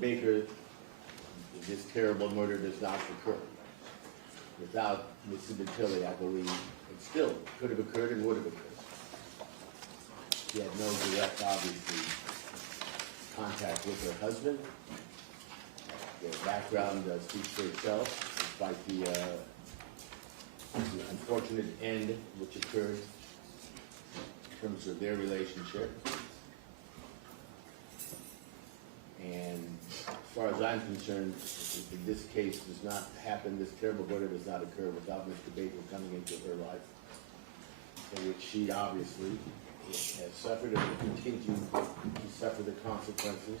Baker, this terrible murder does not occur. Without Ms. Sementilli, I believe it still could have occurred and would have occurred. She had no direct, obviously, contact with her husband. Their background speaks for itself, despite the unfortunate end which occurred in terms of their relationship. And as far as I'm concerned, if this case does not happen, this terrible murder does not occur without Mr. Baker coming into her life, in which she obviously has suffered and will continue to suffer the consequences.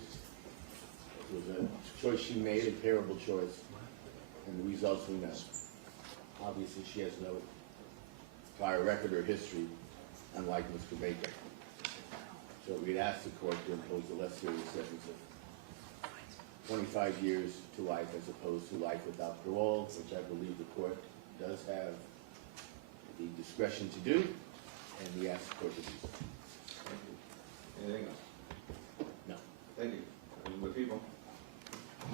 It was a choice she made, a terrible choice, and the results we know. Obviously, she has no prior record or history, unlike Mr. Baker. So we'd ask the court to impose a less serious sentence of 25 years to life as opposed to life without parole, which I believe the court does have the discretion to do, and we ask the court to do so. Thank you. Anything else? No. Thank you. Any more people?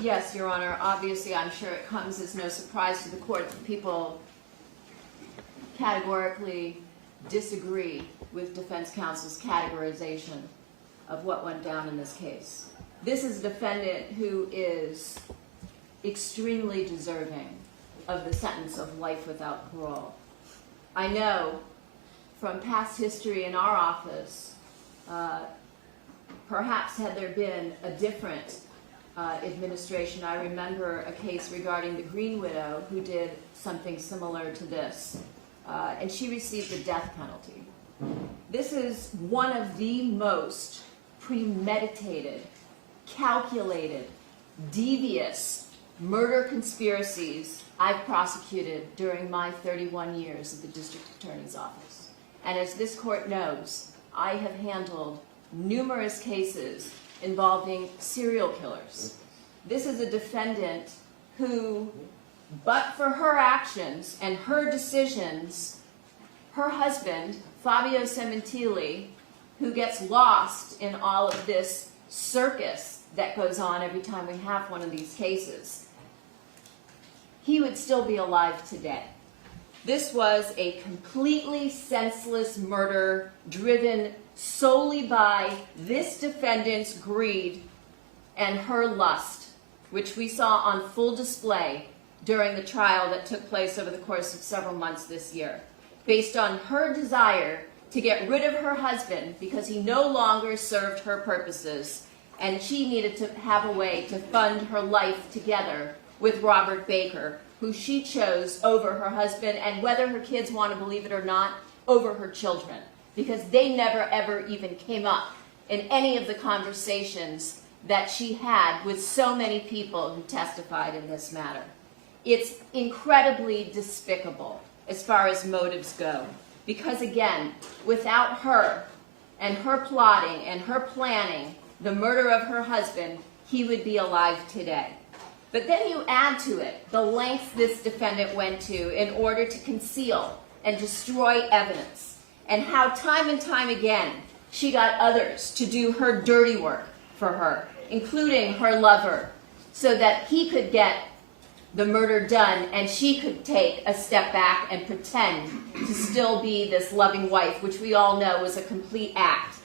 Yes, Your Honor. Obviously, I'm sure it comes as no surprise to the court that people categorically disagree with defense counsel's categorization of what went down in this case. This is a defendant who is extremely deserving of the sentence of life without parole. I know from past history in our office, perhaps had there been a different administration, I remember a case regarding the Green Widow who did something similar to this, and she received the death penalty. This is one of the most premeditated, calculated, devious murder conspiracies I've prosecuted during my 31 years at the district attorney's office. And as this court knows, I have handled numerous cases involving serial killers. This is a defendant who, but for her actions and her decisions, her husband, Fabio Sementilli, who gets lost in all of this circus that goes on every time we have one of these cases, he would still be alive today. This was a completely senseless murder driven solely by this defendant's greed and her lust, which we saw on full display during the trial that took place over the course of several months this year, based on her desire to get rid of her husband because he no longer served her purposes, and she needed to have a way to fund her life together with Robert Baker, who she chose over her husband, and whether her kids want to believe it or not, over her children, because they never ever even came up in any of the conversations that she had with so many people who testified in this matter. It's incredibly despicable as far as motives go, because again, without her and her plotting and her planning the murder of her husband, he would be alive today. But then you add to it the lengths this defendant went to in order to conceal and destroy evidence, and how time and time again she got others to do her dirty work for her, including her lover, so that he could get the murder done and she could take a step back and pretend to still be this loving wife, which we all know was a complete act.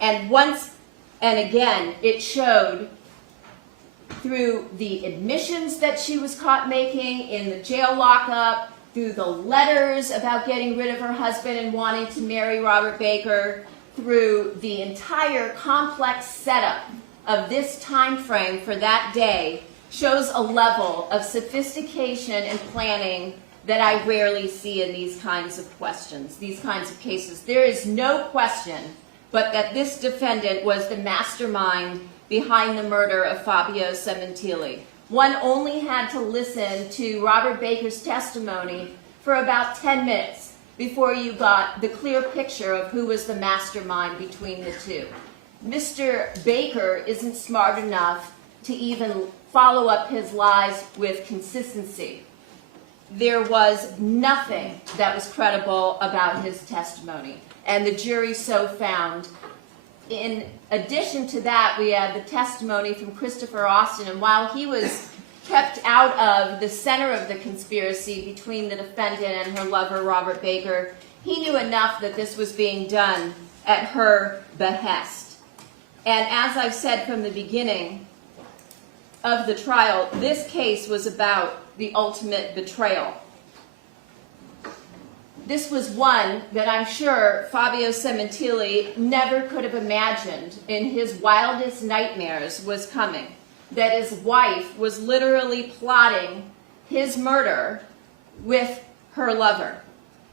And once and again, it showed through the admissions that she was caught making in the jail lockup, through the letters about getting rid of her husband and wanting to marry Robert Baker, through the entire complex setup of this time frame for that day, shows a level of sophistication and planning that I rarely see in these kinds of questions, these kinds of cases. There is no question but that this defendant was the mastermind behind the murder of Fabio Sementilli. One only had to listen to Robert Baker's testimony for about 10 minutes before you got the clear picture of who was the mastermind between the two. Mr. Baker isn't smart enough to even follow up his lies with consistency. There was nothing that was credible about his testimony, and the jury so found. in addition to that, we had the testimony from Christopher Austin, and while he was kept out of the center of the conspiracy between the defendant and her lover, Robert Baker, he knew enough that this was being done at her behest. And as I've said from the beginning of the trial, this case was about the ultimate betrayal. This was one that I'm sure Fabio Sementilli never could have imagined in his wildest nightmares was coming. That his wife was literally plotting his murder with her lover.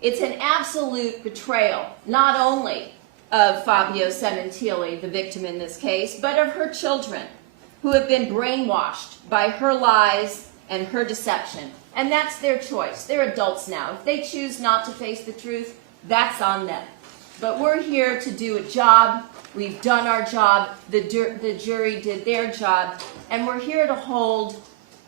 It's an absolute betrayal, not only of Fabio Sementilli, the victim in this case, but of her children, who have been brainwashed by her lies and her deception. And that's their choice. They're adults now. If they choose not to face the truth, that's on them. But we're here to do a job. We've done our job. The jury did their job. And we're here to hold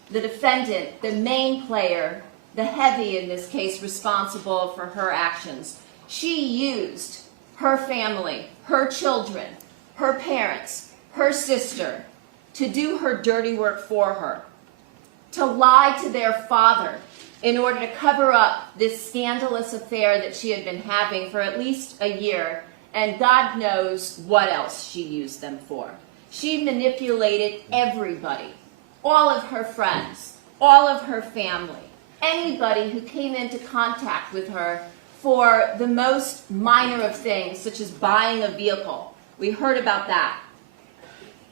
the defendant, the main player, the heavy in this case, responsible for her actions. She used her family, her children, her parents, her sister, to do her dirty work for her, to lie to their father in order to cover up this scandalous affair that she had been having for at least a year, and God knows what else she used them for. She manipulated everybody, all of her friends, all of her family, anybody who came into contact with her for the most minor of things, such as buying a vehicle. We heard about that.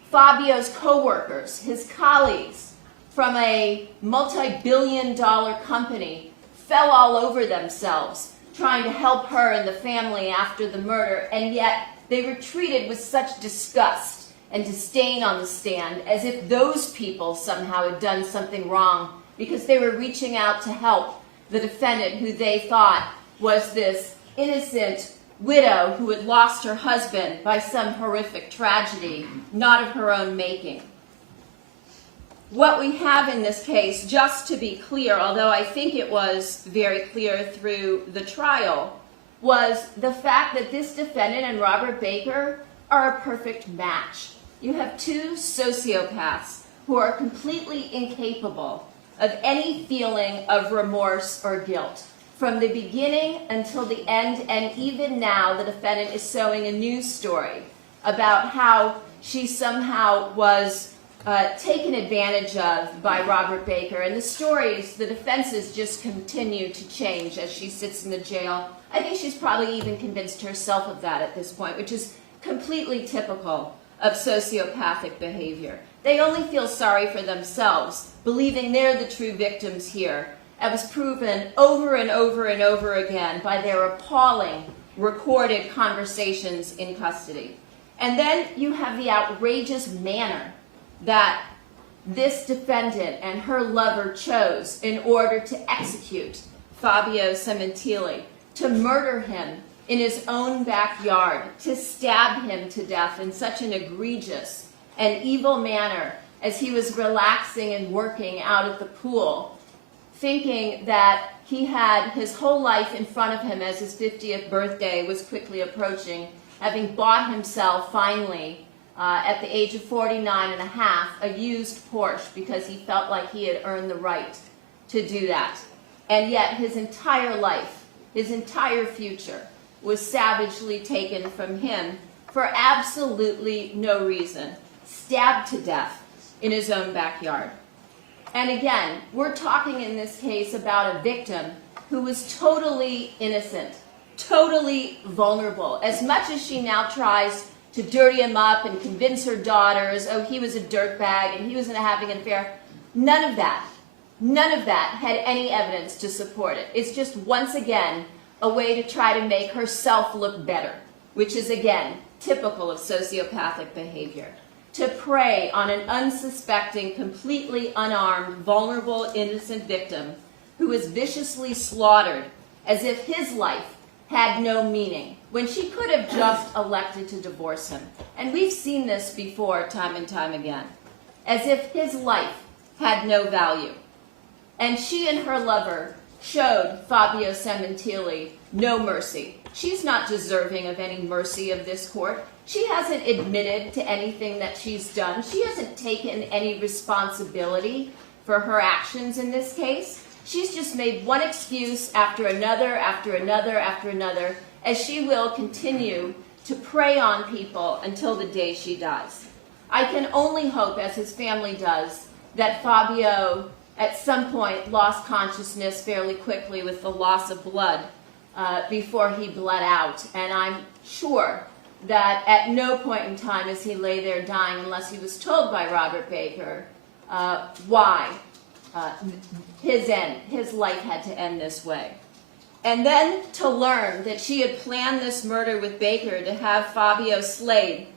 Fabio's co-workers, his colleagues from a multi-billion-dollar company fell all over themselves trying to help her and the family after the murder, and yet they were treated with such disgust and disdain on the stand, as if those people somehow had done something wrong because they were reaching out to help the defendant, who they thought was this innocent widow who had lost her husband by some horrific tragedy, not of her own making. What we have in this case, just to be clear, although I think it was very clear through the trial, was the fact that this defendant and Robert Baker are a perfect match. You have two sociopaths who are completely incapable of any feeling of remorse or guilt. From the beginning until the end, and even now, the defendant is sewing a news story about how she somehow was taken advantage of by Robert Baker. And the stories, the defenses just continue to change as she sits in the jail. I think she's probably even convinced herself of that at this point, which is completely typical of sociopathic behavior. They only feel sorry for themselves, believing they're the true victims here. It was proven over and over and over again by their appalling recorded conversations in custody. And then you have the outrageous manner that this defendant and her lover chose in order to execute Fabio Sementilli, to murder him in his own backyard, to stab him to death in such an egregious and evil manner as he was relaxing and working out at the pool, thinking that he had his whole life in front of him as his 50th birthday was quickly approaching, having bought himself finally at the age of 49 and a half a used Porsche because he felt like he had earned the right to do that. And yet his entire life, his entire future was savagely taken from him for absolutely no reason, stabbed to death in his own backyard. And again, we're talking in this case about a victim who was totally innocent, totally vulnerable. As much as she now tries to dirty him up and convince her daughters, oh, he was a dirtbag and he was having an affair, none of that had any evidence to support it. It's just, once again, a way to try to make herself look better, which is, again, typical of sociopathic behavior. To prey on an unsuspecting, completely unarmed, vulnerable, innocent victim who was viciously slaughtered as if his life had no meaning, when she could have just elected to divorce him. And we've seen this before, time and time again, as if his life had no value. And she and her lover showed Fabio Sementilli no mercy. She's not deserving of any mercy of this court. She hasn't admitted to anything that she's done. She hasn't taken any responsibility for her actions in this case. She's just made one excuse after another, after another, after another, as she will continue to prey on people until the day she dies. I can only hope, as his family does, that Fabio at some point lost consciousness fairly quickly with the loss of blood before he bled out. And I'm sure that at no point in time as he lay there dying, unless he was told by Robert Baker why his life had to end this way. And then to learn that she had planned this murder with Baker to have Fabio slayed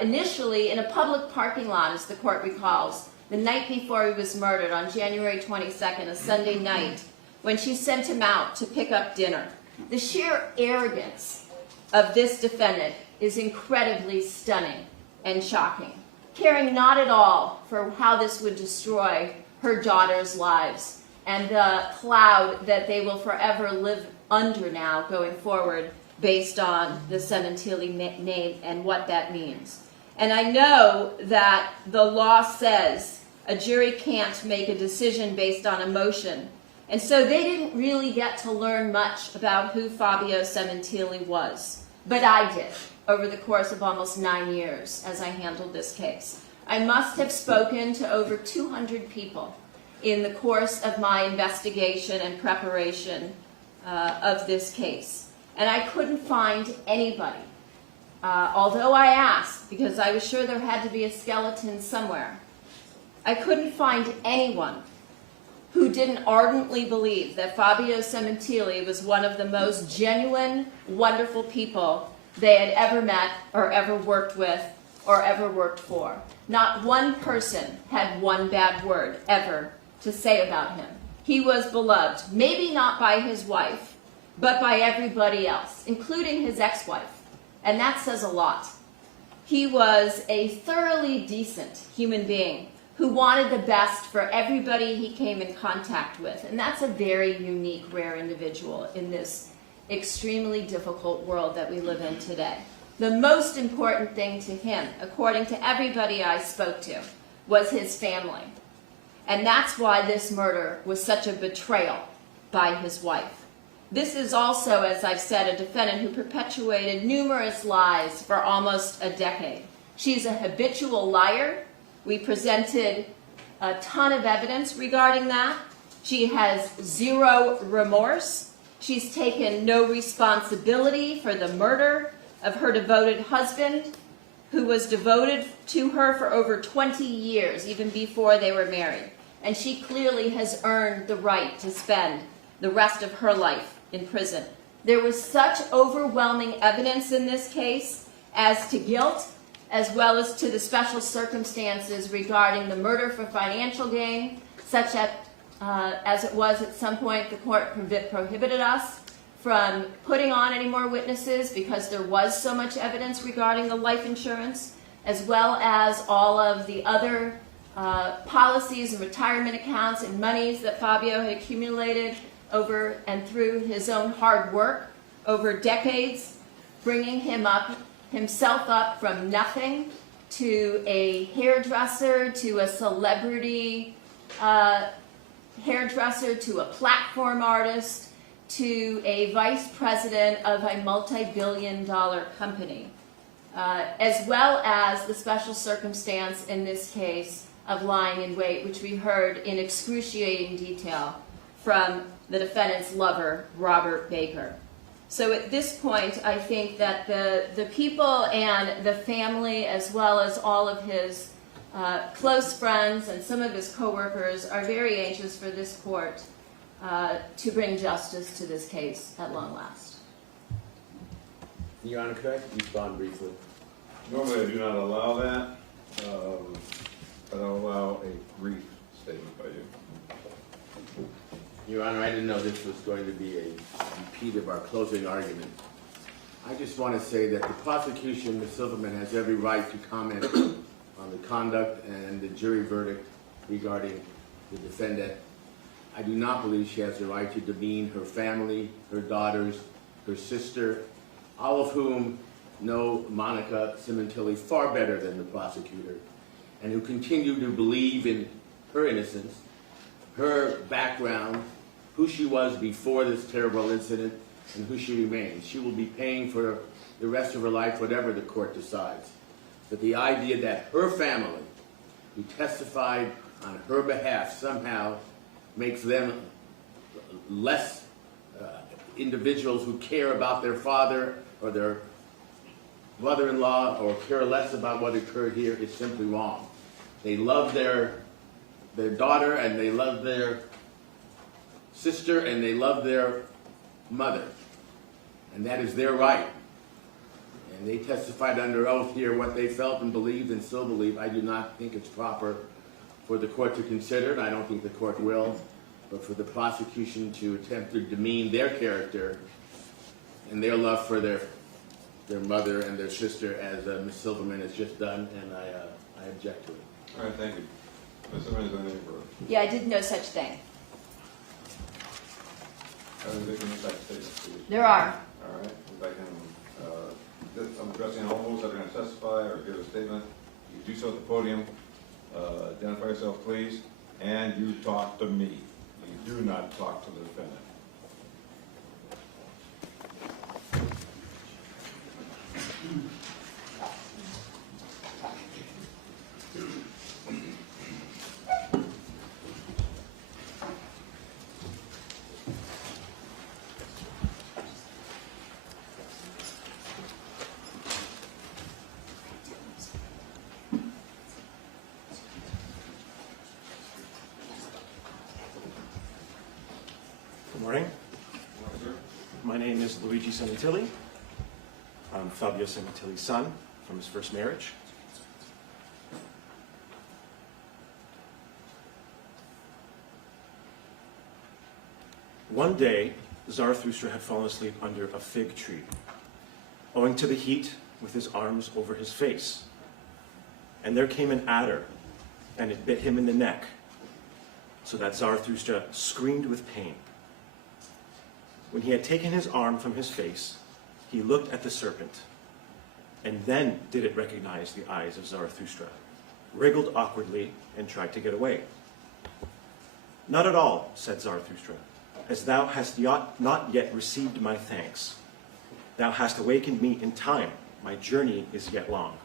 initially in a public parking lot, as the court recalls, the night before he was murdered on January 22nd, a Sunday night, when she sent him out to pick up dinner. The sheer arrogance of this defendant is incredibly stunning and shocking, caring not at all for how this would destroy her daughter's lives and the cloud that they will forever live under now going forward based on the Sementilli name and what that means. And I know that the law says a jury can't make a decision based on emotion. And so they didn't really get to learn much about who Fabio Sementilli was. But I did over the course of almost 9 years as I handled this case. I must have spoken to over 200 people in the course of my investigation and preparation of this case. And I couldn't find anybody, although I asked, because I was sure there had to be a skeleton somewhere. I couldn't find anyone who didn't ardently believe that Fabio Sementilli was one of the most genuine, wonderful people they had ever met or ever worked with or ever worked for. Not one person had one bad word ever to say about him. He was beloved, maybe not by his wife, but by everybody else, including his ex-wife. And that says a lot. He was a thoroughly decent human being who wanted the best for everybody he came in contact with. And that's a very unique, rare individual in this extremely difficult world that we live in today. The most important thing to him, according to everybody I spoke to, was his family. And that's why this murder was such a betrayal by his wife. This is also, as I've said, a defendant who perpetuated numerous lies for almost a decade. She's a habitual liar. We presented a ton of evidence regarding that. She has zero remorse. She's taken no responsibility for the murder of her devoted husband, who was devoted to her for over 20 years, even before they were married. And she clearly has earned the right to spend the rest of her life in prison. There was such overwhelming evidence in this case as to guilt, as well as to the special circumstances regarding the murder for financial gain, such as it was at some point the court prohibited us from putting on any more witnesses because there was so much evidence regarding the life insurance, as well as all of the other policies and retirement accounts and monies that Fabio had accumulated over and through his own hard work over decades, bringing himself up from nothing to a hairdresser, to a celebrity hairdresser, to a platform artist, to a vice president of a multi-billion-dollar company, as well as the special circumstance in this case of lying in wait, which we heard in excruciating detail from the defendant's lover, Robert Baker. So at this point, I think that the people and the family, as well as all of his close friends and some of his co-workers, are very anxious for this court to bring justice to this case at long last. Your Honor, could I respond briefly? Normally I do not allow that, but I'll allow a brief statement by you. Your Honor, I didn't know this was going to be a repeat of our closing argument. I just want to say that the prosecution, Ms. Silverman, has every right to comment on the conduct and the jury verdict regarding the defendant. I do not believe she has the right to demean her family, her daughters, her sister, all of whom know Monica Sementilli far better than the prosecutor, and who continue to believe in her innocence, her background, who she was before this terrible incident, and who she remains. She will be paying for the rest of her life whatever the court decides. But the idea that her family, who testified on her behalf, somehow makes them less individuals who care about their father or their mother-in-law or care less about what occurred here is simply wrong. They love their daughter, and they love their sister, and they love their mother. And that is their right. And they testified under oath here what they felt and believed and still believe. I do not think it's proper for the court to consider, and I don't think the court will, but for the prosecution to attempt to demean their character and their love for their mother and their sister, as Ms. Silverman has just done, and I object to it. All right, thank you. Ms. Simmons, anything further? Yeah, I did no such thing. Any second statement, please? There are. All right, if I can, I'm addressing all those that are going to testify or give a statement. You do so at the podium. Identify yourself, please, and you talk to me. You do not talk to the defendant. Good morning. My name is Luigi Sementilli. I'm Fabio Sementilli's son from his first marriage. One day, Zarathustra had fallen asleep under a fig tree, owing to the heat, with his arms over his face. And there came an adder, and it bit him in the neck, so that Zarathustra screamed with pain. When he had taken his arm from his face, he looked at the serpent, and then did it recognize the eyes of Zarathustra, wriggled awkwardly, and tried to get away. "Not at all," said Zarathustra, "as thou hast not yet received my thanks. Thou hast awakened me in time. My journey is yet long."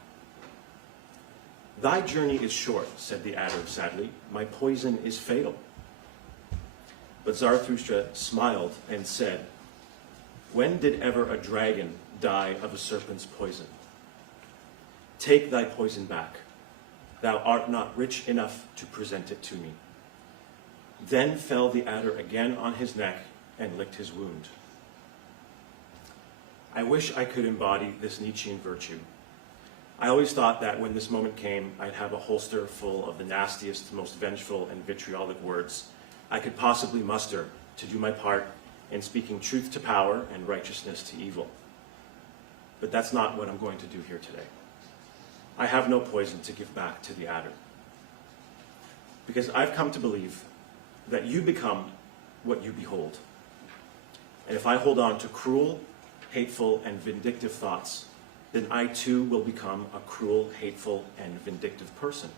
"Thy journey is short," said the adder sadly. "My poison is fatal." But Zarathustra smiled and said, "When did ever a dragon die of a serpent's poison? Take thy poison back. Thou art not rich enough to present it to me." Then fell the adder again on his neck and licked his wound. I wish I could embody this Nietzschean virtue. I always thought that when this moment came, I'd have a holster full of the nastiest, most vengeful and vitriolic words I could possibly muster to do my part in speaking truth to power and righteousness to evil. But that's not what I'm going to do here today. I have no poison to give back to the adder. Because I've come to believe that you become what you behold. And if I hold on to cruel, hateful, and vindictive thoughts, then I too will become a cruel, hateful, and vindictive person.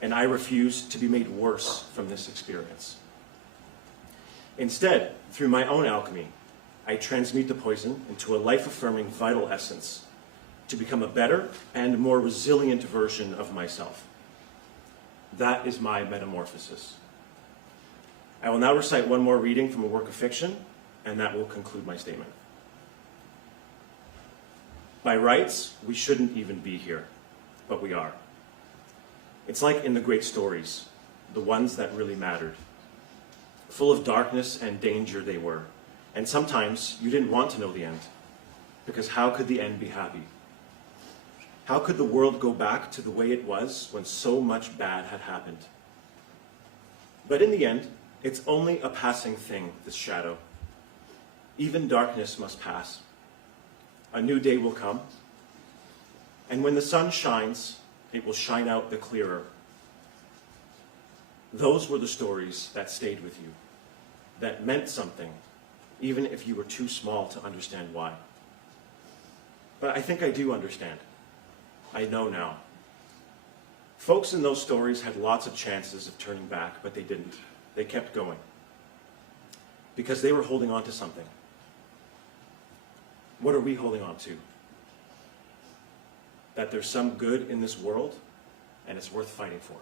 And I refuse to be made worse from this experience. Instead, through my own alchemy, I transmute the poison into a life-affirming vital essence to become a better and more resilient version of myself. That is my metamorphosis. I will now recite one more reading from a work of fiction, and that will conclude my statement. By rights, we shouldn't even be here, but we are. It's like in the great stories, the ones that really mattered. Full of darkness and danger they were, and sometimes you didn't want to know the end, because how could the end be happy? How could the world go back to the way it was when so much bad had happened? But in the end, it's only a passing thing, this shadow. Even darkness must pass. A new day will come, and when the sun shines, it will shine out the clearer. Those were the stories that stayed with you, that meant something, even if you were too small to understand why. But I think I do understand. I know now. Folks in those stories had lots of chances of turning back, but they didn't. They kept going. Because they were holding on to something. What are we holding on to? That there's some good in this world, and it's worth fighting for.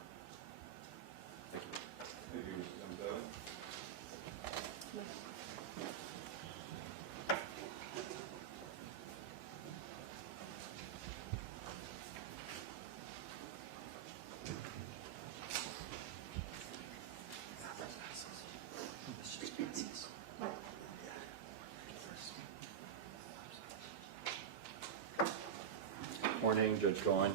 Thank you. Thank you, Mr. Sementilli. Morning, Judge Cohen.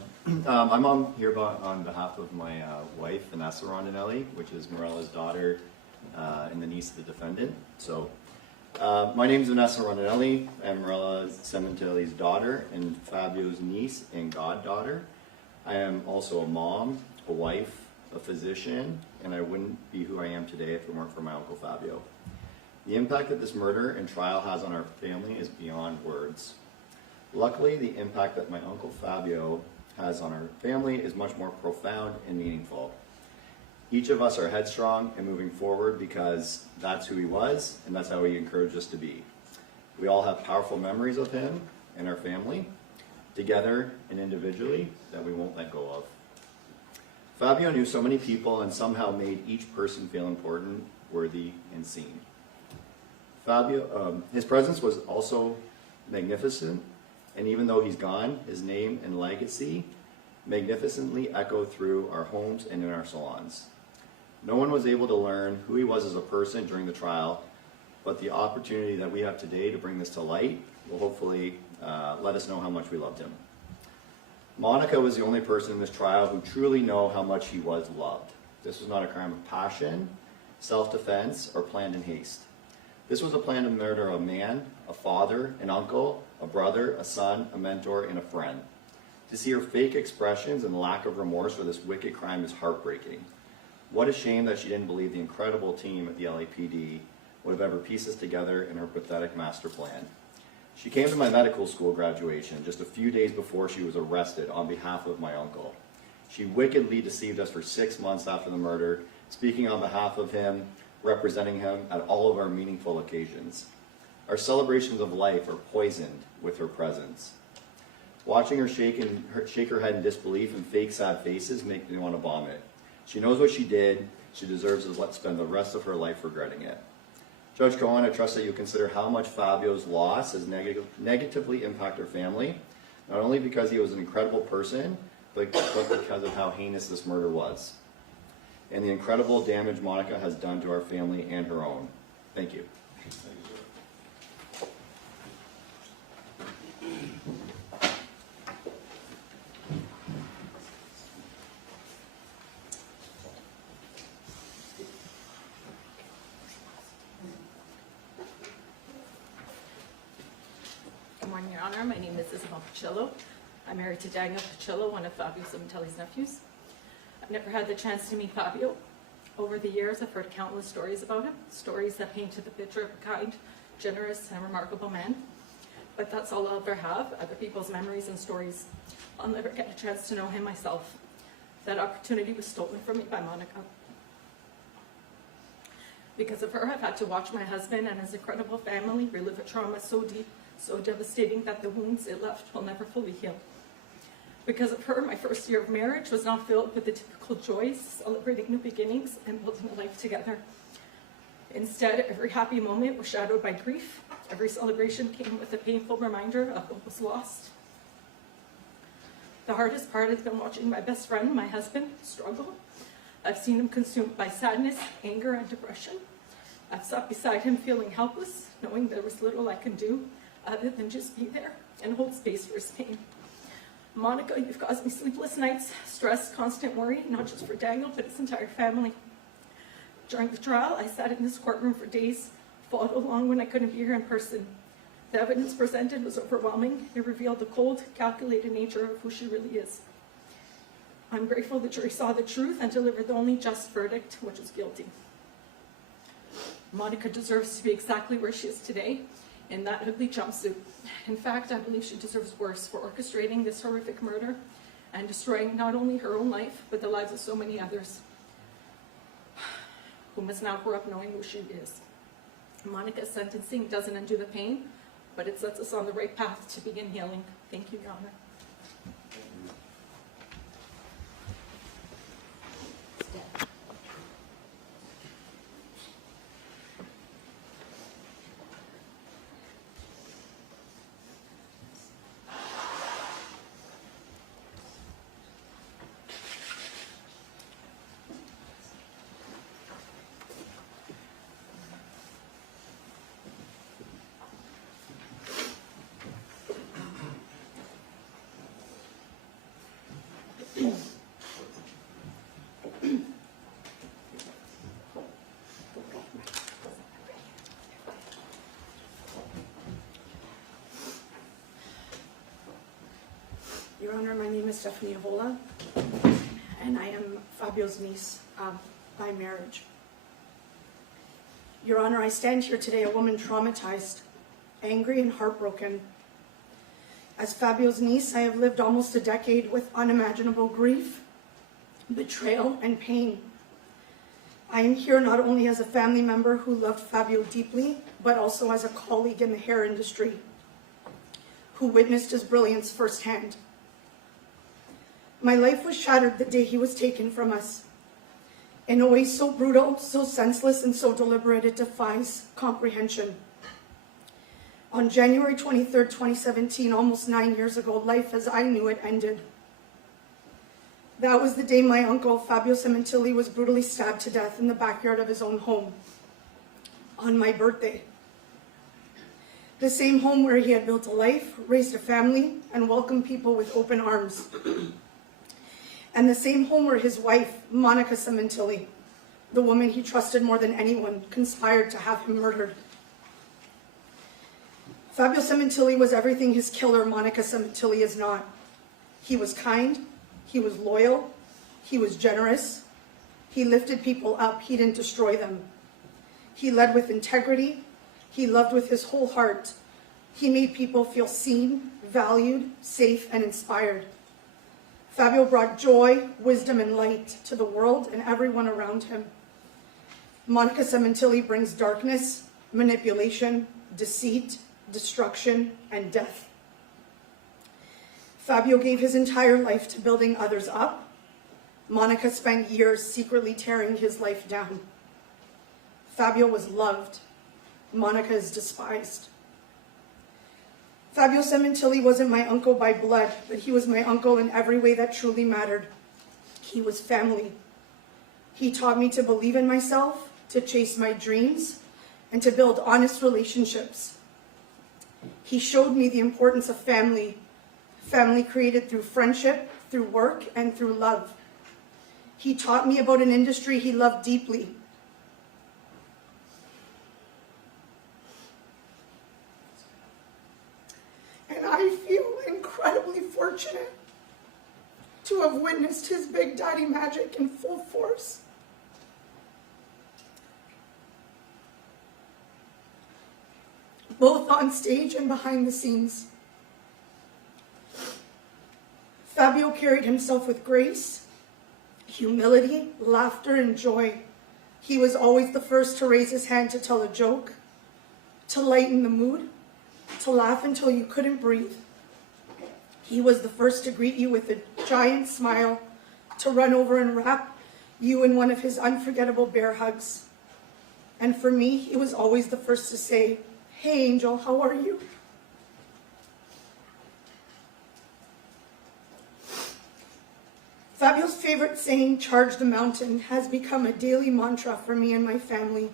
I'm on here on behalf of my wife, Vanessa Rondinelli, which is Morella's daughter and the niece of the defendant. So, my name is Vanessa Rondinelli. I'm Morella Sementilli's daughter and Fabio's niece and goddaughter. I am also a mom, a wife, a physician, and I wouldn't be who I am today if it weren't for my Uncle Fabio. The impact that this murder and trial has on our family is beyond words. Luckily, the impact that my Uncle Fabio has on our family is much more profound and meaningful. Each of us are headstrong and moving forward because that's who he was and that's how he encouraged us to be. We all have powerful memories of him and our family, together and individually, that we won't let go of. Fabio knew so many people and somehow made each person feel important, worthy, and seen. Fabio, his presence was also magnificent. And even though he's gone, his name and legacy magnificently echo through our homes and in our salons. No one was able to learn who he was as a person during the trial, but the opportunity that we have today to bring this to light will hopefully let us know how much we loved him. Monica was the only person in this trial who truly know how much he was loved. This was not a crime of passion, self-defense, or planned in haste. This was a planned murder of a man, a father, an uncle, a brother, a son, a mentor, and a friend. To see her fake expressions and lack of remorse for this wicked crime is heartbreaking. What a shame that she didn't believe the incredible team at the LAPD would have ever pieced this together in her pathetic master plan. She came to my medical school graduation just a few days before she was arrested on behalf of my uncle. She wickedly deceived us for 6 months after the murder, speaking on behalf of him, representing him at all of our meaningful occasions. Our celebrations of life are poisoned with her presence. Watching her shake her head in disbelief and fake sad faces make me want to vomit. She knows what she did. She deserves to spend the rest of her life regretting it. Judge Cohen, I trust that you consider how much Fabio's loss has negatively impacted our family, not only because he was an incredible person, but because of how heinous this murder was, and the incredible damage Monica has done to our family and her own. Thank you. Thank you, sir. Good morning, Your Honor. My name is Isabel Pacillo. I'm married to Daniel Pacillo, one of Fabio Sementilli's nephews. I've never had the chance to meet Fabio. Over the years, I've heard countless stories about him, stories that painted the picture of a kind, generous, and remarkable man. But that's all I'll ever have, other people's memories and stories. I'll never get a chance to know him myself. That opportunity was stolen from me by Monica. Because of her, I've had to watch my husband and his incredible family relive a trauma so deep, so devastating that the wounds it left will never fully heal. Because of her, my first year of marriage was not filled with the typical joys, celebrating new beginnings and building a life together. Instead, every happy moment was shadowed by grief. Every celebration came with a painful reminder of what was lost. The hardest part has been watching my best friend, my husband, struggle. I've seen him consumed by sadness, anger, and depression. I've sat beside him feeling helpless, knowing there was little I can do other than just be there and hold space for his pain. Monica, you've caused me sleepless nights, stress, constant worry, not just for Daniel, but his entire family. During the trial, I sat in this courtroom for days, followed along when I couldn't be here in person. The evidence presented was overwhelming. It revealed the cold, calculated nature of who she really is. I'm grateful the jury saw the truth and delivered the only just verdict, which was guilty. Monica deserves to be exactly where she is today, in that ugly jumpsuit. In fact, I believe she deserves worse for orchestrating this horrific murder and destroying not only her own life, but the lives of so many others who must now grow up knowing who she is. Monica's sentencing doesn't undo the pain, but it sets us on the right path to begin healing. Thank you, Your Honor. Your Honor, my name is Stephanie Avola, and I am Fabio's niece by marriage. Your Honor, I stand here today a woman traumatized, angry, and heartbroken. As Fabio's niece, I have lived almost a decade with unimaginable grief, betrayal, and pain. I am here not only as a family member who loved Fabio deeply, but also as a colleague in the hair industry who witnessed his brilliance firsthand. My life was shattered the day he was taken from us. In a way so brutal, so senseless, and so deliberate, it defies comprehension. On January 23rd, 2017, almost 9 years ago, life as I knew it ended. That was the day my uncle, Fabio Sementilli, was brutally stabbed to death in the backyard of his own home on my birthday. The same home where he had built a life, raised a family, and welcomed people with open arms. And the same home where his wife, Monica Sementilli, the woman he trusted more than anyone, conspired to have him murdered. Fabio Sementilli was everything his killer, Monica Sementilli, is not. He was kind, he was loyal, he was generous, he lifted people up, he didn't destroy them. He led with integrity, he loved with his whole heart. He made people feel seen, valued, safe, and inspired. Fabio brought joy, wisdom, and light to the world and everyone around him. Monica Sementilli brings darkness, manipulation, deceit, destruction, and death. Fabio gave his entire life to building others up. Monica spent years secretly tearing his life down. Fabio was loved. Monica is despised. Fabio Sementilli wasn't my uncle by blood, but he was my uncle in every way that truly mattered. He was family. He taught me to believe in myself, to chase my dreams, and to build honest relationships. He showed me the importance of family, family created through friendship, through work, and through love. He taught me about an industry he loved deeply. And I feel incredibly fortunate to have witnessed his big daddy magic in full force. Both on stage and behind the scenes. Fabio carried himself with grace, humility, laughter, and joy. He was always the first to raise his hand to tell a joke, to lighten the mood, to laugh until you couldn't breathe. He was the first to greet you with a giant smile, to run over and wrap you in one of his unforgettable bear hugs. And for me, he was always the first to say, "Hey, Angel, how are you?" Fabio's favorite saying, "Charge the mountain," has become a daily mantra for me and my family.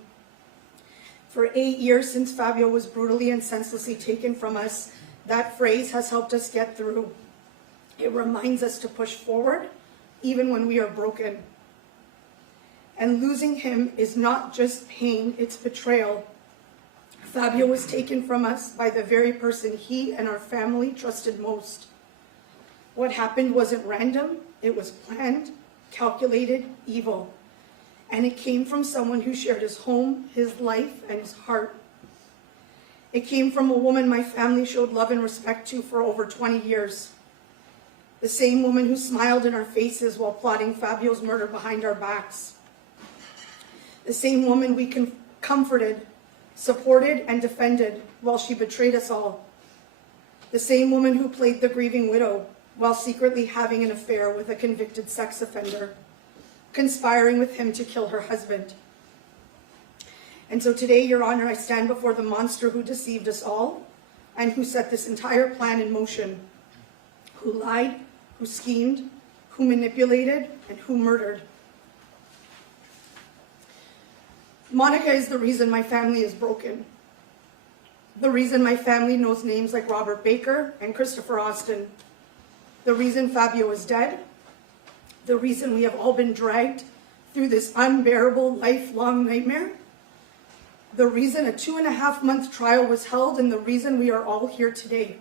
For 8 years since Fabio was brutally and senselessly taken from us, that phrase has helped us get through. It reminds us to push forward, even when we are broken. And losing him is not just pain, it's betrayal. Fabio was taken from us by the very person he and our family trusted most. What happened wasn't random, it was planned, calculated, evil. And it came from someone who shared his home, his life, and his heart. It came from a woman my family showed love and respect to for over 20 years. The same woman who smiled in our faces while plotting Fabio's murder behind our backs. The same woman we comforted, supported, and defended while she betrayed us all. The same woman who played the grieving widow while secretly having an affair with a convicted sex offender, conspiring with him to kill her husband. And so today, Your Honor, I stand before the monster who deceived us all and who set this entire plan in motion, who lied, who schemed, who manipulated, and who murdered. Monica is the reason my family is broken. The reason my family knows names like Robert Baker and Christopher Austin. The reason Fabio is dead. The reason we have all been dragged through this unbearable, lifelong nightmare. The reason a 2.5-month trial was held, and the reason we are all here today.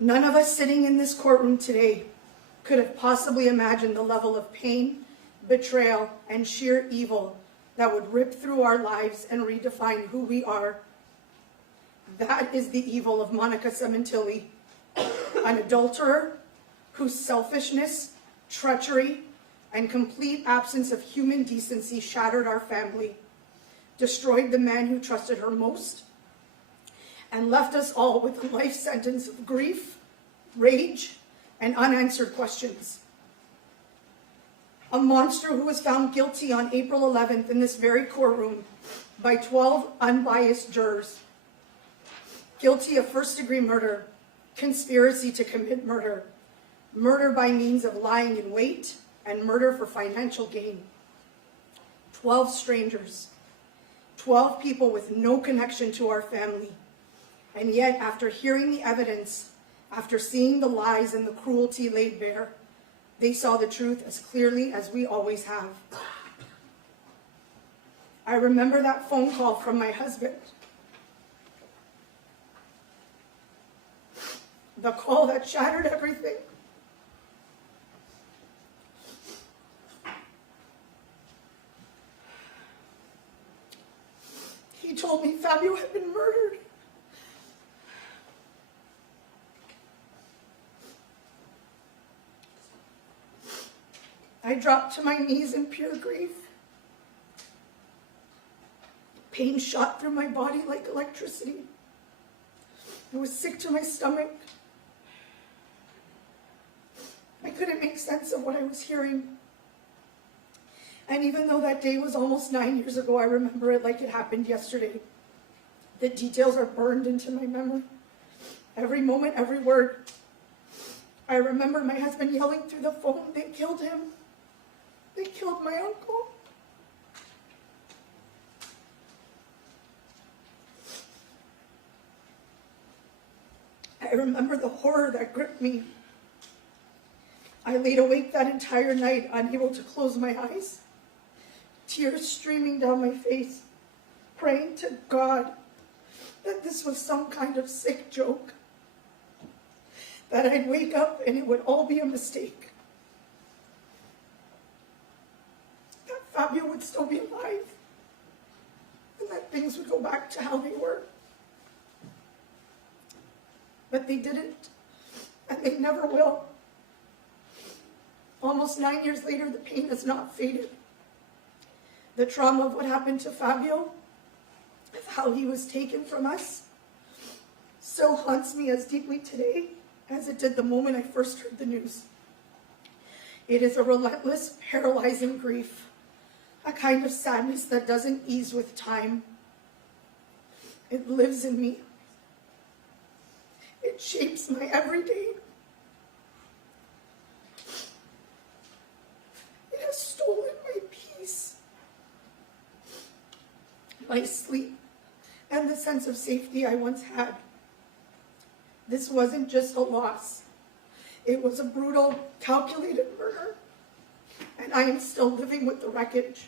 None of us sitting in this courtroom today could have possibly imagined the level of pain, betrayal, and sheer evil that would rip through our lives and redefine who we are. That is the evil of Monica Sementilli, an adulterer whose selfishness, treachery, and complete absence of human decency shattered our family, destroyed the man who trusted her most, and left us all with a life sentence of grief, rage, and unanswered questions. A monster who was found guilty on April 11th in this very courtroom by 12 unbiased jurors. Guilty of first-degree murder, conspiracy to commit murder, murder by means of lying in wait, and murder for financial gain. 12 strangers, 12 people with no connection to our family. And yet, after hearing the evidence, after seeing the lies and the cruelty laid bare, they saw the truth as clearly as we always have. I remember that phone call from my husband. The call that shattered everything. He told me Fabio had been murdered. I dropped to my knees in pure grief. Pain shot through my body like electricity. I was sick to my stomach. I couldn't make sense of what I was hearing. And even though that day was almost 9 years ago, I remember it like it happened yesterday. The details are burned into my memory. Every moment, every word. I remember my husband yelling through the phone, "They killed him. They killed my uncle." I remember the horror that gripped me. I laid awake that entire night, unable to close my eyes, tears streaming down my face, praying to God that this was some kind of sick joke, that I'd wake up and it would all be a mistake, that Fabio would still be alive, and that things would go back to how they were. But they didn't, and they never will. Almost 9 years later, the pain has not faded. The trauma of what happened to Fabio, of how he was taken from us, still haunts me as deeply today as it did the moment I first heard the news. It is a relentless, paralyzing grief, a kind of sadness that doesn't ease with time. It lives in me. It shapes my everyday. It has stolen my peace, my sleep, and the sense of safety I once had. This wasn't just a loss. It was a brutal, calculated murder, and I am still living with the wreckage.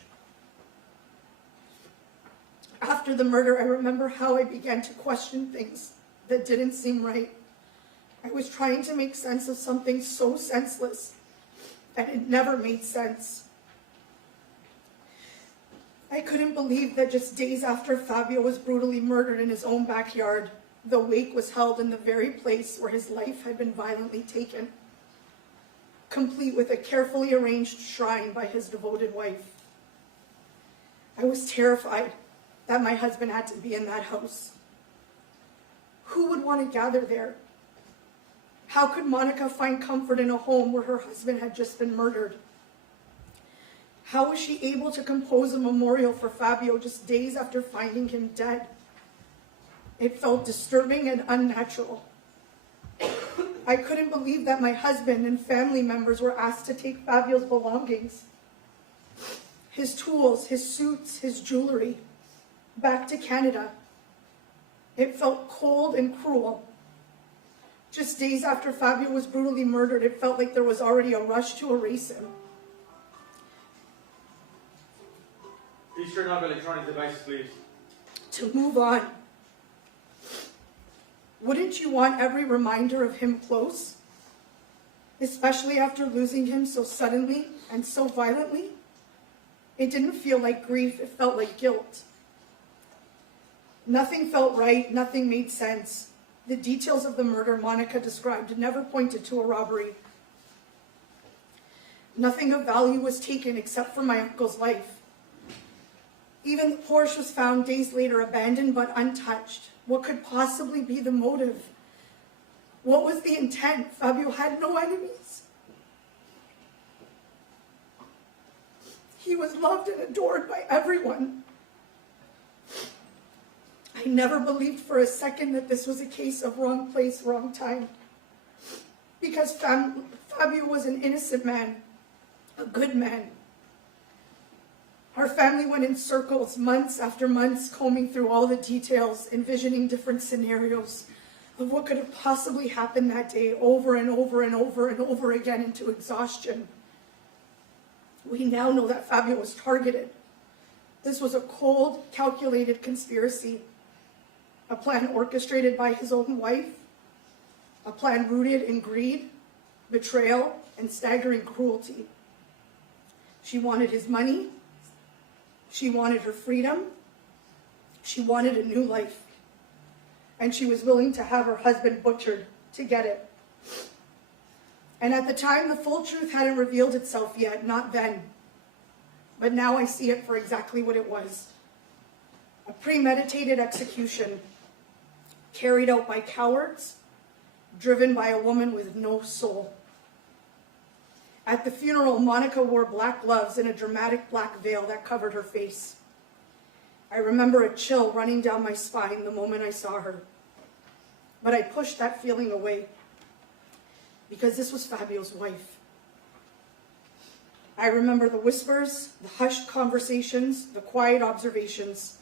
After the murder, I remember how I began to question things that didn't seem right. I was trying to make sense of something so senseless, and it never made sense. I couldn't believe that just days after Fabio was brutally murdered in his own backyard, the wake was held in the very place where his life had been violently taken, complete with a carefully arranged shrine by his devoted wife. I was terrified that my husband had to be in that house. Who would want to gather there? How could Monica find comfort in a home where her husband had just been murdered? How was she able to compose a memorial for Fabio just days after finding him dead? It felt disturbing and unnatural. I couldn't believe that my husband and family members were asked to take Fabio's belongings, his tools, his suits, his jewelry, back to Canada. It felt cold and cruel. Just days after Fabio was brutally murdered, it felt like there was already a rush to erase him. Please turn off electronic devices, please. To move on. Wouldn't you want every reminder of him close? Especially after losing him so suddenly and so violently? It didn't feel like grief, it felt like guilt. Nothing felt right, nothing made sense. The details of the murder Monica described never pointed to a robbery. Nothing of value was taken except for my uncle's life. Even the Porsche was found days later abandoned but untouched. What could possibly be the motive? What was the intent? Fabio had no enemies. He was loved and adored by everyone. I never believed for a second that this was a case of wrong place, wrong time. Because Fabio was an innocent man, a good man. Our family went in circles, months after months, combing through all the details, envisioning different scenarios of what could have possibly happened that day, over and over and over and over again into exhaustion. We now know that Fabio was targeted. This was a cold, calculated conspiracy, a plan orchestrated by his own wife, a plan rooted in greed, betrayal, and staggering cruelty. She wanted his money. She wanted her freedom. She wanted a new life. And she was willing to have her husband butchered to get it. And at the time, the full truth hadn't revealed itself yet, not then. But now I see it for exactly what it was. A premeditated execution carried out by cowards, driven by a woman with no soul. At the funeral, Monica wore black gloves and a dramatic black veil that covered her face. I remember a chill running down my spine the moment I saw her. But I pushed that feeling away because this was Fabio's wife. I remember the whispers, the hushed conversations, the quiet observations.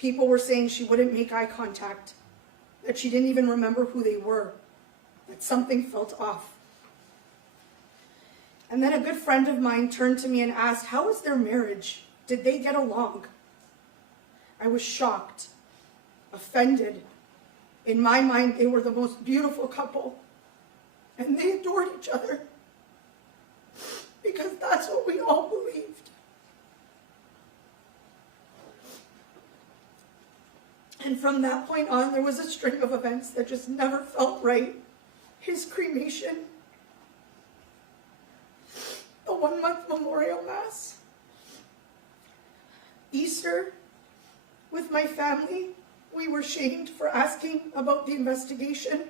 People were saying she wouldn't make eye contact, that she didn't even remember who they were, that something felt off. And then a good friend of mine turned to me and asked, how was their marriage? Did they get along? I was shocked, offended. In my mind, they were the most beautiful couple, and they adored each other, because that's what we all believed. And from that point on, there was a string of events that just never felt right. His cremation, the 1-month memorial mass, Easter with my family. We were shamed for asking about the investigation,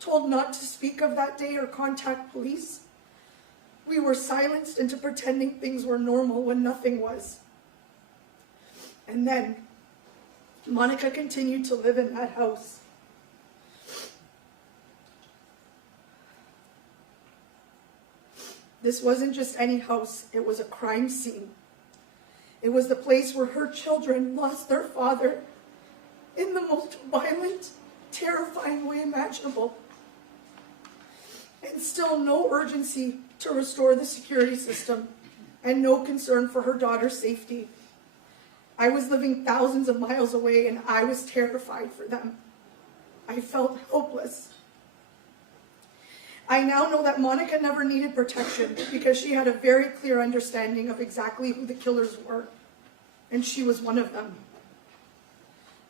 told not to speak of that day or contact police. We were silenced into pretending things were normal when nothing was. And then Monica continued to live in that house. This wasn't just any house, it was a crime scene. It was the place where her children lost their father in the most violent, terrifying way imaginable. And still no urgency to restore the security system and no concern for her daughter's safety. I was living thousands of miles away and I was terrified for them. I felt helpless. I now know that Monica never needed protection because she had a very clear understanding of exactly who the killers were. and she was one of them.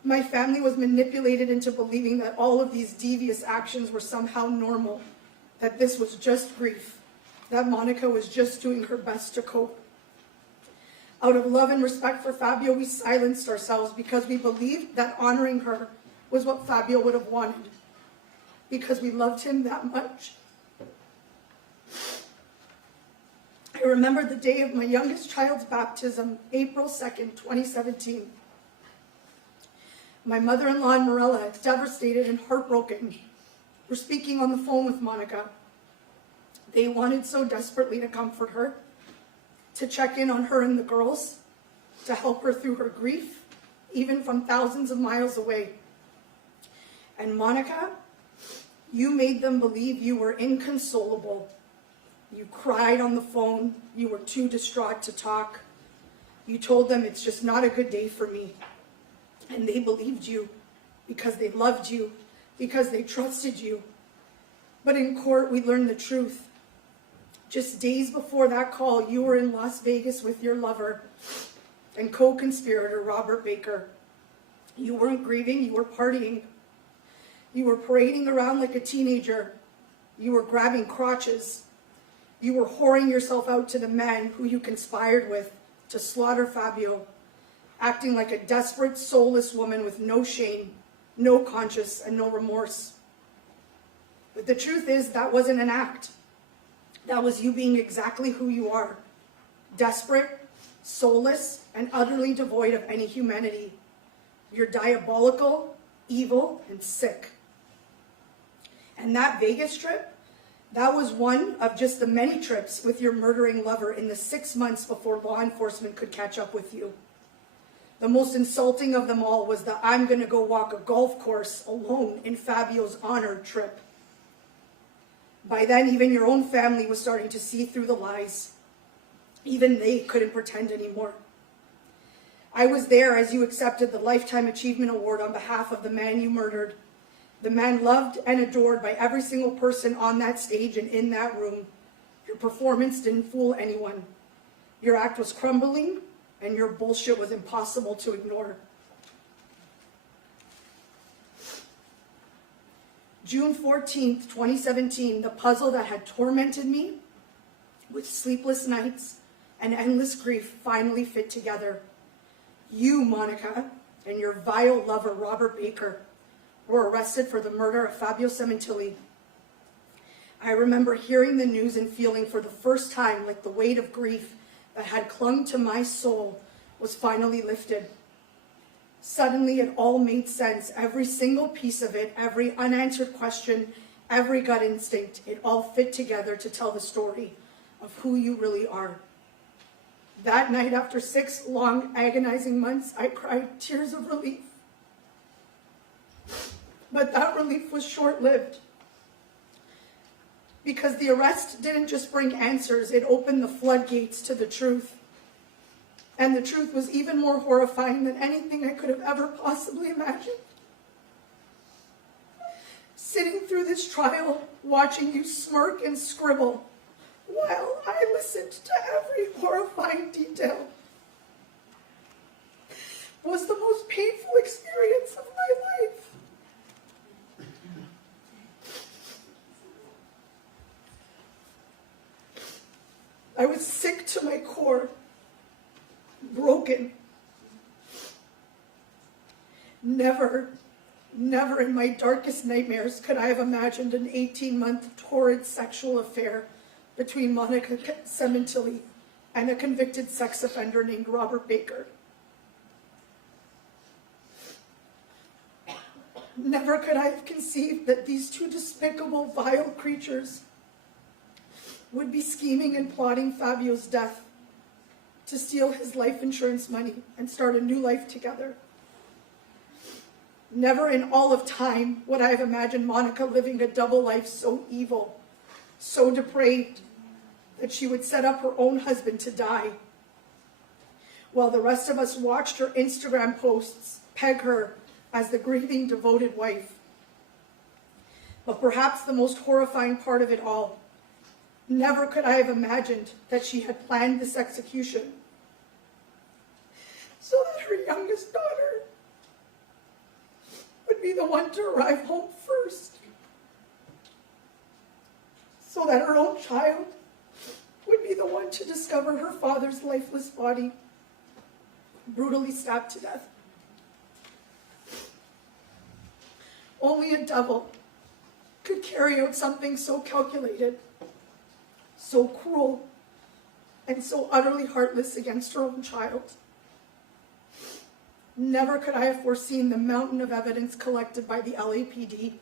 My family was manipulated into believing that all of these devious actions were somehow normal, that this was just grief, that Monica was just doing her best to cope. Out of love and respect for Fabio, we silenced ourselves because we believed that honoring her was what Fabio would have wanted, because we loved him that much. I remember the day of my youngest child's baptism, April 2nd, 2017. My mother-in-law and Morella, devastated and heartbroken, were speaking on the phone with Monica. They wanted so desperately to comfort her, to check in on her and the girls, to help her through her grief, even from thousands of miles away. And Monica, you made them believe you were inconsolable. You cried on the phone. You were too distraught to talk. You told them it's just not a good day for me. And they believed you because they loved you, because they trusted you. But in court, we learned the truth. Just days before that call, you were in Las Vegas with your lover and co-conspirator, Robert Baker. You weren't grieving, you were partying. You were parading around like a teenager. You were grabbing crotches. You were whoring yourself out to the man who you conspired with to slaughter Fabio, acting like a desperate, soulless woman with no shame, no conscience, and no remorse. But the truth is, that wasn't an act. That was you being exactly who you are, desperate, soulless, and utterly devoid of any humanity. You're diabolical, evil, and sick. And that Vegas trip, that was one of just the many trips with your murdering lover in the 6 months before law enforcement could catch up with you. The most insulting of them all was the "I'm gonna go walk a golf course alone in Fabio's honor" trip. By then, even your own family was starting to see through the lies. Even they couldn't pretend anymore. I was there as you accepted the Lifetime Achievement Award on behalf of the man you murdered. The man loved and adored by every single person on that stage and in that room. Your performance didn't fool anyone. Your act was crumbling, and your bullshit was impossible to ignore. June 14th, 2017, the puzzle that had tormented me with sleepless nights and endless grief finally fit together. You, Monica, and your vile lover, Robert Baker, were arrested for the murder of Fabio Sementilli. I remember hearing the news and feeling for the first time like the weight of grief that had clung to my soul was finally lifted. Suddenly, it all made sense. Every single piece of it, every unanswered question, every gut instinct, it all fit together to tell the story of who you really are. That night, after 6 long, agonizing months, I cried tears of relief. But that relief was short-lived. Because the arrest didn't just bring answers, it opened the floodgates to the truth. And the truth was even more horrifying than anything I could have ever possibly imagined. Sitting through this trial, watching you smirk and scribble, while I listened to every horrifying detail, was the most painful experience of my life. I was sick to my core, broken. Never in my darkest nightmares could I have imagined an 18-month torrid sexual affair between Monica Sementilli and a convicted sex offender named Robert Baker. Never could I have conceived that these two despicable, vile creatures would be scheming and plotting Fabio's death to steal his life insurance money and start a new life together. Never in all of time would I have imagined Monica living a double life so evil, so depraved, that she would set up her own husband to die, while the rest of us watched her Instagram posts peg her as the grieving, devoted wife. But perhaps the most horrifying part of it all, never could I have imagined that she had planned this execution so that her youngest daughter would be the one to arrive home first, so that her own child would be the one to discover her father's lifeless body, brutally stabbed to death. Only a devil could carry out something so calculated, so cruel, and so utterly heartless against her own child. Never could I have foreseen the mountain of evidence collected by the LAPD,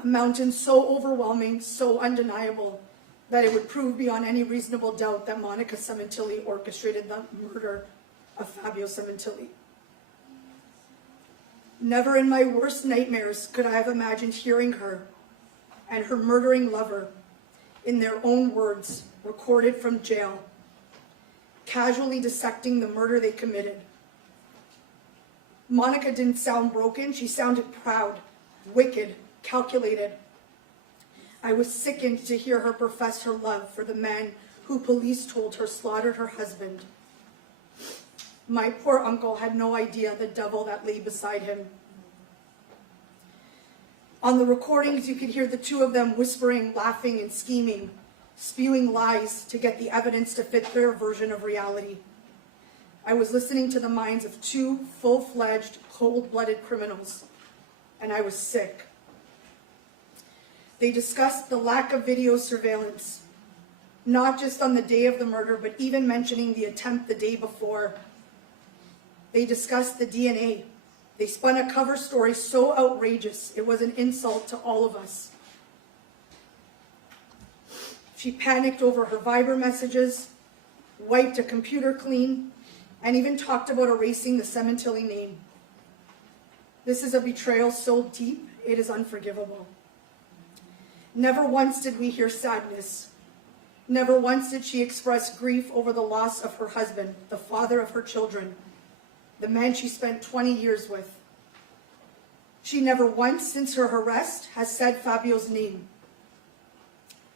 a mountain so overwhelming, so undeniable, that it would prove beyond any reasonable doubt that Monica Sementilli orchestrated the murder of Fabio Sementilli. Never in my worst nightmares could I have imagined hearing her and her murdering lover, in their own words, recorded from jail, casually dissecting the murder they committed. Monica didn't sound broken, she sounded proud, wicked, calculated. I was sickened to hear her profess her love for the man who police told her slaughtered her husband. My poor uncle had no idea the devil that lay beside him. On the recordings, you could hear the two of them whispering, laughing, and scheming, spewing lies to get the evidence to fit their version of reality. I was listening to the minds of two full-fledged, cold-blooded criminals, and I was sick. They discussed the lack of video surveillance, not just on the day of the murder, but even mentioning the attempt the day before. They discussed the DNA. They spun a cover story so outrageous, it was an insult to all of us. She panicked over her Viber messages, wiped a computer clean, and even talked about erasing the Sementilli name. This is a betrayal so deep, it is unforgivable. Never once did we hear sadness. Never once did she express grief over the loss of her husband, the father of her children, the man she spent 20 years with. She never once, since her arrest, has said Fabio's name.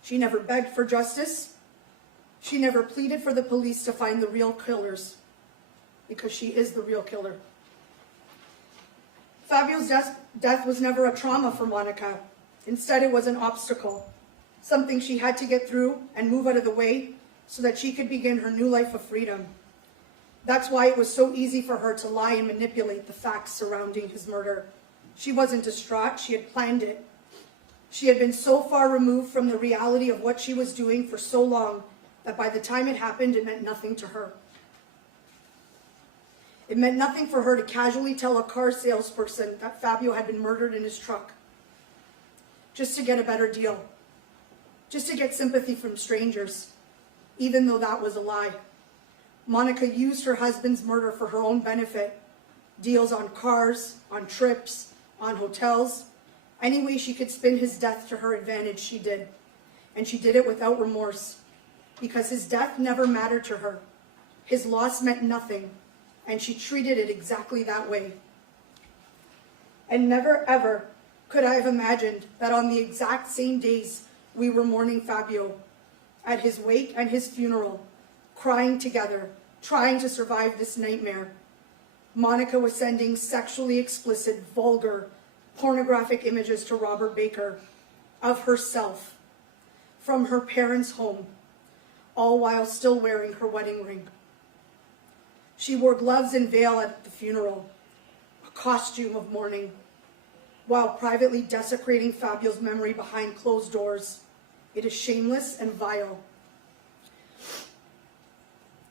She never begged for justice. She never pleaded for the police to find the real killers, because she is the real killer. Fabio's death was never a trauma for Monica. Instead, it was an obstacle, something she had to get through and move out of the way so that she could begin her new life of freedom. That's why it was so easy for her to lie and manipulate the facts surrounding his murder. She wasn't distraught, she had planned it. She had been so far removed from the reality of what she was doing for so long that by the time it happened, it meant nothing to her. It meant nothing for her to casually tell a car salesperson that Fabio had been murdered in his truck, just to get a better deal, just to get sympathy from strangers, even though that was a lie. Monica used her husband's murder for her own benefit, deals on cars, on trips, on hotels. Any way she could spin his death to her advantage, she did. And she did it without remorse, because his death never mattered to her. His loss meant nothing, and she treated it exactly that way. And never ever could I have imagined that on the exact same days we were mourning Fabio, at his wake and his funeral, crying together, trying to survive this nightmare, Monica was sending sexually explicit, vulgar, pornographic images to Robert Baker of herself from her parents' home, all while still wearing her wedding ring. She wore gloves and veil at the funeral, a costume of mourning, while privately desecrating Fabio's memory behind closed doors. It is shameless and vile.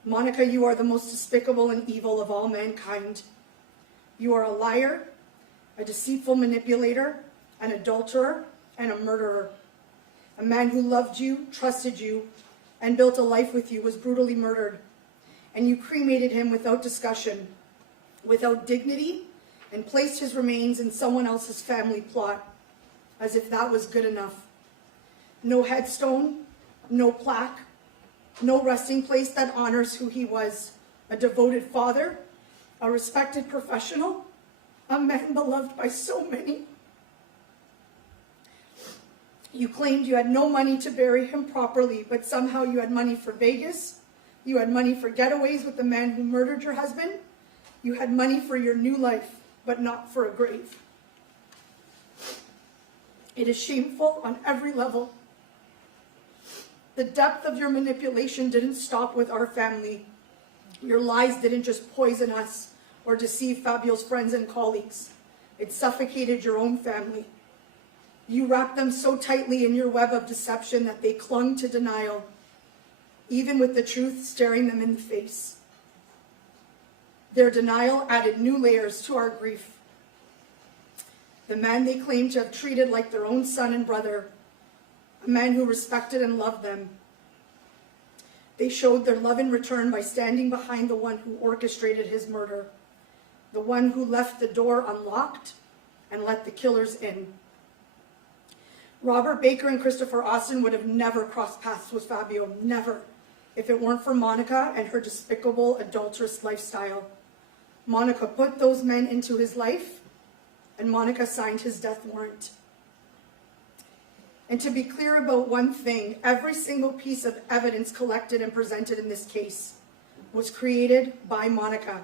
Monica, you are the most despicable and evil of all mankind. You are a liar, a deceitful manipulator, an adulterer, and a murderer. A man who loved you, trusted you, and built a life with you was brutally murdered. And you cremated him without discussion, without dignity, and placed his remains in someone else's family plot, as if that was good enough. No headstone, no plaque, no resting place that honors who he was, a devoted father, a respected professional, a man beloved by so many. You claimed you had no money to bury him properly, but somehow you had money for Vegas, You had money for getaways with the man who murdered your husband. You had money for your new life, but not for a grave. It is shameful on every level. The depth of your manipulation didn't stop with our family. Your lies didn't just poison us or deceive Fabio's friends and colleagues. It suffocated your own family. You wrapped them so tightly in your web of deception that they clung to denial, even with the truth staring them in the face. Their denial added new layers to our grief. The man they claimed to have treated like their own son and brother, a man who respected and loved them. They showed their love in return by standing behind the one who orchestrated his murder, the one who left the door unlocked and let the killers in. Robert Baker and Christopher Austin would have never crossed paths with Fabio, never, if it weren't for Monica and her despicable adulterous lifestyle. Monica put those men into his life, and Monica signed his death warrant. And to be clear about one thing, every single piece of evidence collected and presented in this case was created by Monica.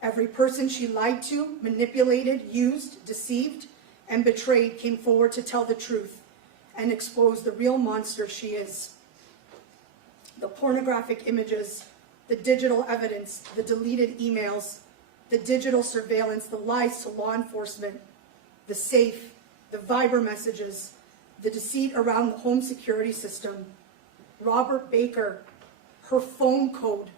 Every person she lied to, manipulated, used, deceived, and betrayed came forward to tell the truth and expose the real monster she is. The pornographic images, the digital evidence, the deleted emails, the digital surveillance, the lies to law enforcement, the safe, the Viber messages, the deceit around the home security system, Robert Baker, her phone code,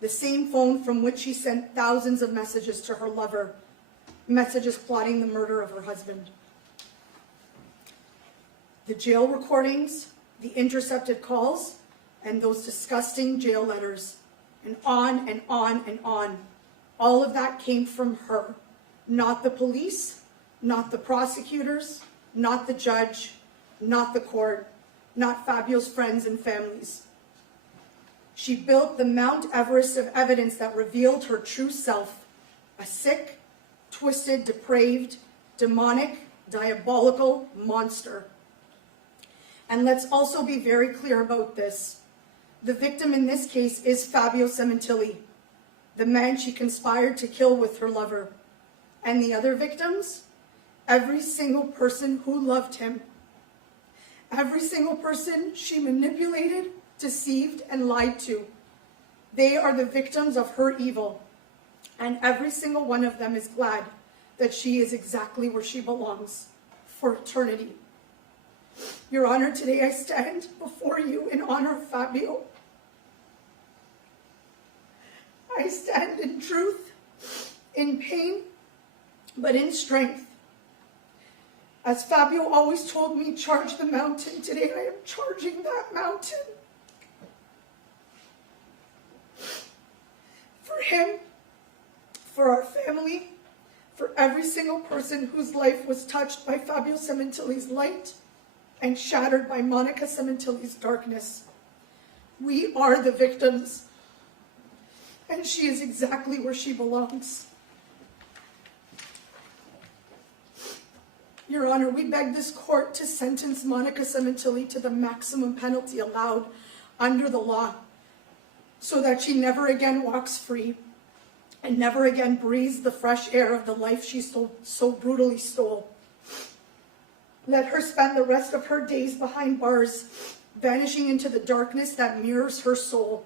the same phone from which she sent thousands of messages to her lover, messages plotting the murder of her husband. The jail recordings, the intercepted calls, and those disgusting jail letters, and on and on and on. All of that came from her, not the police, not the prosecutors, not the judge, not the court, not Fabio's friends and families. She built the Mount Everest of evidence that revealed her true self, a sick, twisted, depraved, demonic, diabolical monster. And let's also be very clear about this. The victim in this case is Fabio Sementilli, the man she conspired to kill with her lover. And the other victims? Every single person who loved him. Every single person she manipulated, deceived, and lied to. They are the victims of her evil. And every single one of them is glad that she is exactly where she belongs, for eternity. Your Honor, today I stand before you in honor of Fabio. I stand in truth, in pain, but in strength. As Fabio always told me, charge the mountain. Today I am charging that mountain. For him, for our family, for every single person whose life was touched by Fabio Sementilli's light and shattered by Monica Sementilli's darkness. We are the victims, and she is exactly where she belongs. Your Honor, we beg this court to sentence Monica Sementilli to the maximum penalty allowed under the law, so that she never again walks free and never again breathes the fresh air of the life she so brutally stole. Let her spend the rest of her days behind bars, vanishing into the darkness that mirrors her soul.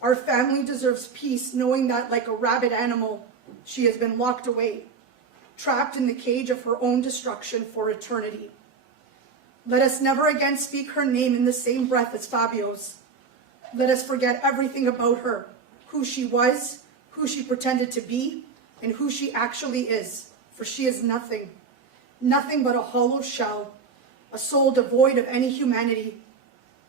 Our family deserves peace, knowing that, like a rabid animal, she has been locked away, trapped in the cage of her own destruction for eternity. Let us never again speak her name in the same breath as Fabio's. Let us forget everything about her, who she was, who she pretended to be, and who she actually is, for she is nothing. Nothing but a hollow shell, a soul devoid of any humanity.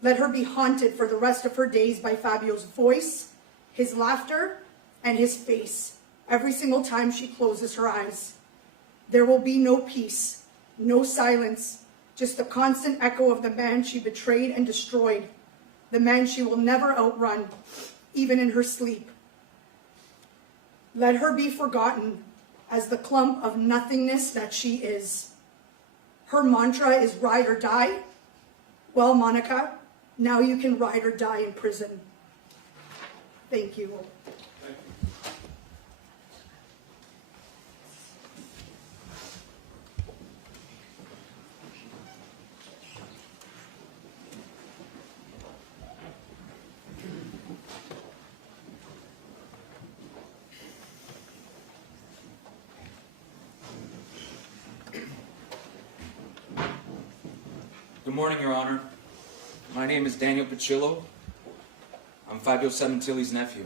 Let her be haunted for the rest of her days by Fabio's voice, his laughter, and his face, every single time she closes her eyes. There will be no peace, no silence, just the constant echo of the man she betrayed and destroyed, the man she will never outrun, even in her sleep. Let her be forgotten as the clump of nothingness that she is. Her mantra is ride or die. Well, Monica, Now you can ride or die in prison. Thank you. Good morning, Your Honor. My name is Daniel Pacillo. I'm Fabio Sementilli's nephew.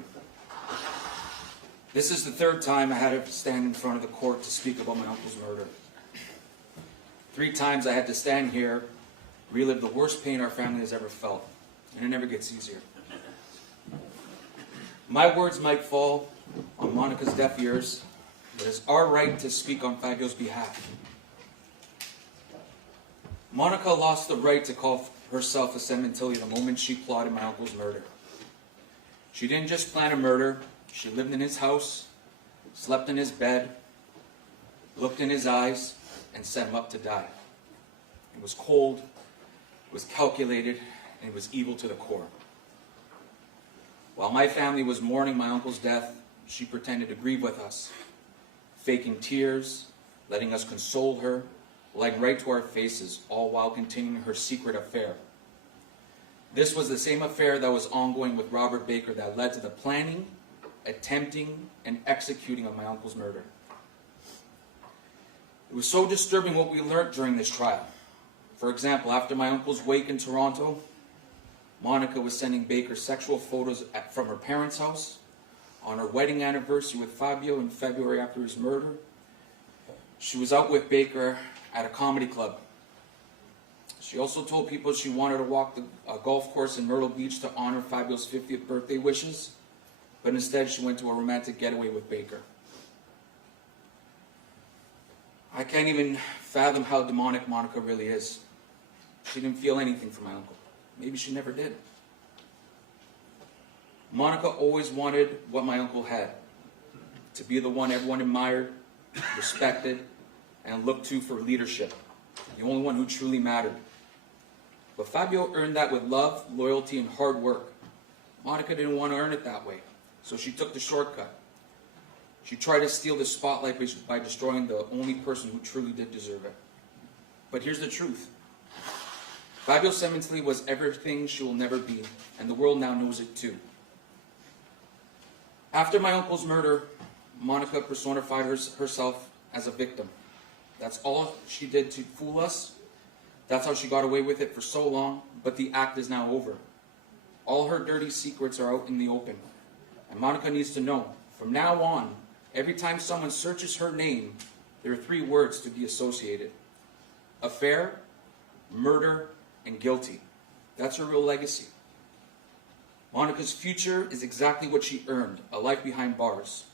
This is the third time I had to stand in front of the court to speak about my uncle's murder. 3 times I had to stand here, relive the worst pain our family has ever felt, and it never gets easier. My words might fall on Monica's deaf ears, but it's our right to speak on Fabio's behalf. Monica lost the right to call herself a Sementilli the moment she plotted my uncle's murder. She didn't just plan a murder, she lived in his house, slept in his bed, looked in his eyes, and set him up to die. It was cold, it was calculated, and it was evil to the core. While my family was mourning my uncle's death, she pretended to grieve with us, faking tears, letting us console her, lying right to our faces, all while continuing her secret affair. This was the same affair that was ongoing with Robert Baker that led to the planning, attempting, and executing of my uncle's murder. It was so disturbing what we learned during this trial. For example, after my uncle's wake in Toronto, Monica was sending Baker sexual photos from her parents' house. On her wedding anniversary with Fabio in February after his murder, she was out with Baker at a comedy club. She also told people she wanted to walk the golf course in Myrtle Beach to honor Fabio's 50th birthday wishes, but instead she went to a romantic getaway with Baker. I can't even fathom how demonic Monica really is. She didn't feel anything for my uncle. Maybe she never did. Monica always wanted what my uncle had, to be the one everyone admired, respected, and looked to for leadership, the only one who truly mattered. But Fabio earned that with love, loyalty, and hard work. Monica didn't want to earn it that way, so she took the shortcut. She tried to steal the spotlight by destroying the only person who truly did deserve it. But here's the truth. Fabio Sementilli was everything she will never be, and the world now knows it too. After my uncle's murder, Monica personified herself as a victim. That's all she did to fool us. That's how she got away with it for so long, but the act is now over. All her dirty secrets are out in the open. And Monica needs to know, from now on, every time someone searches her name, there are 3 words to be associated: affair, murder, and guilty. That's her real legacy. Monica's future is exactly what she earned: a life behind bars.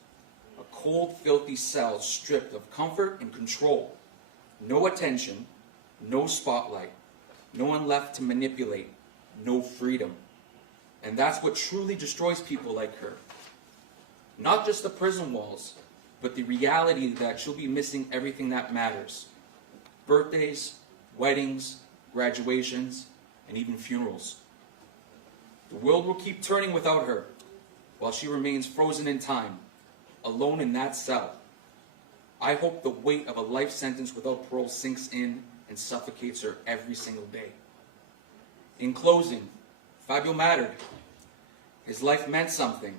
A cold, filthy cell stripped of comfort and control. No attention, no spotlight, no one left to manipulate, no freedom. And that's what truly destroys people like her. Not just the prison walls, but the reality that she'll be missing everything that matters. Birthdays, weddings, graduations, and even funerals. The world will keep turning without her, while she remains frozen in time, alone in that cell. I hope the weight of a life sentence without parole sinks in and suffocates her every single day. In closing, Fabio mattered. His life meant something,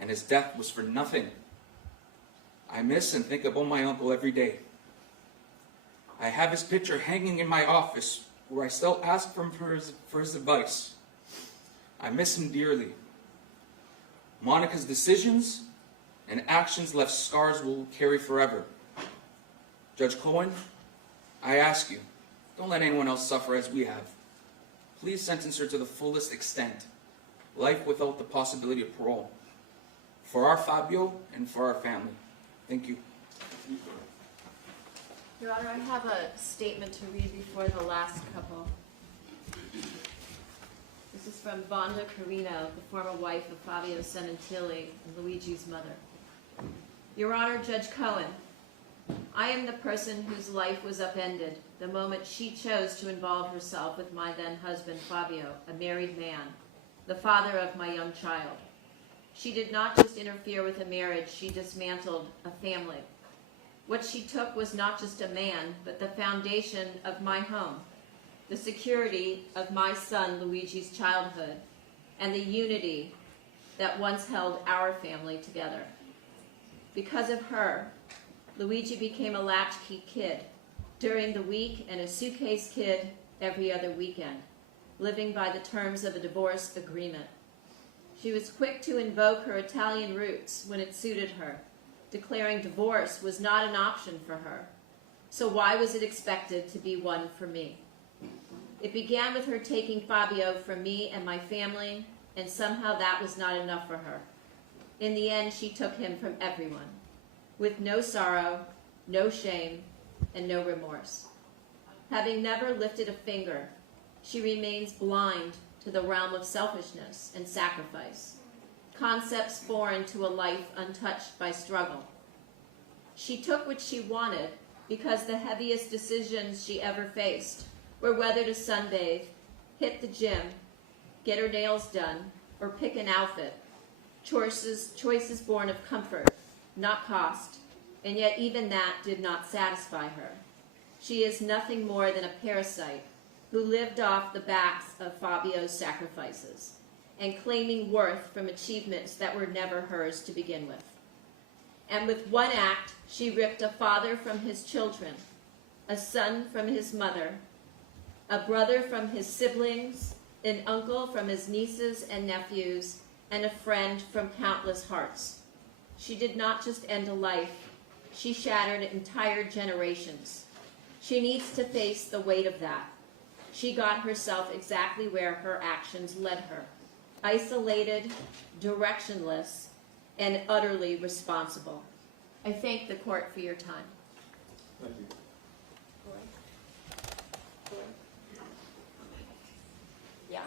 and his death was for nothing. I miss and think about my uncle every day. I have his picture hanging in my office, where I still ask him for his advice. I miss him dearly. Monica's decisions and actions left scars we'll carry forever. Judge Cohen, I ask you, don't let anyone else suffer as we have. Please sentence her to the fullest extent, life without the possibility of parole, for our Fabio and for our family. Thank you. Your Honor, I have a statement to read before the last couple. This is from Vonda Carino, the former wife of Fabio Sementilli and Luigi's mother. Your Honor, Judge Cohen, I am the person whose life was upended the moment she chose to involve herself with my then husband Fabio, a married man, the father of my young child. She did not just interfere with a marriage, she dismantled a family. What she took was not just a man, but the foundation of my home, the security of my son Luigi's childhood, and the unity that once held our family together. Because of her, Luigi became a latchkey kid during the week and a suitcase kid every other weekend, living by the terms of a divorce agreement. She was quick to invoke her Italian roots when it suited her, declaring divorce was not an option for her. So why was it expected to be one for me? It began with her taking Fabio from me and my family, and somehow that was not enough for her. In the end, she took him from everyone, with no sorrow, no shame, and no remorse. Having never lifted a finger, she remains blind to the realm of selfishness and sacrifice, concepts foreign to a life untouched by struggle. She took what she wanted because the heaviest decisions she ever faced were whether to sunbathe, hit the gym, get her nails done, or pick an outfit. Choices born of comfort, not cost, and yet even that did not satisfy her. She is nothing more than a parasite who lived off the backs of Fabio's sacrifices and claiming worth from achievements that were never hers to begin with. And with one act, she ripped a father from his children, a son from his mother, a brother from his siblings, an uncle from his nieces and nephews, and a friend from countless hearts. She did not just end a life, she shattered entire generations. She needs to face the weight of that. She got herself exactly where her actions led her, isolated, directionless, and utterly responsible. I thank the court for your time. Thank you. Yeah.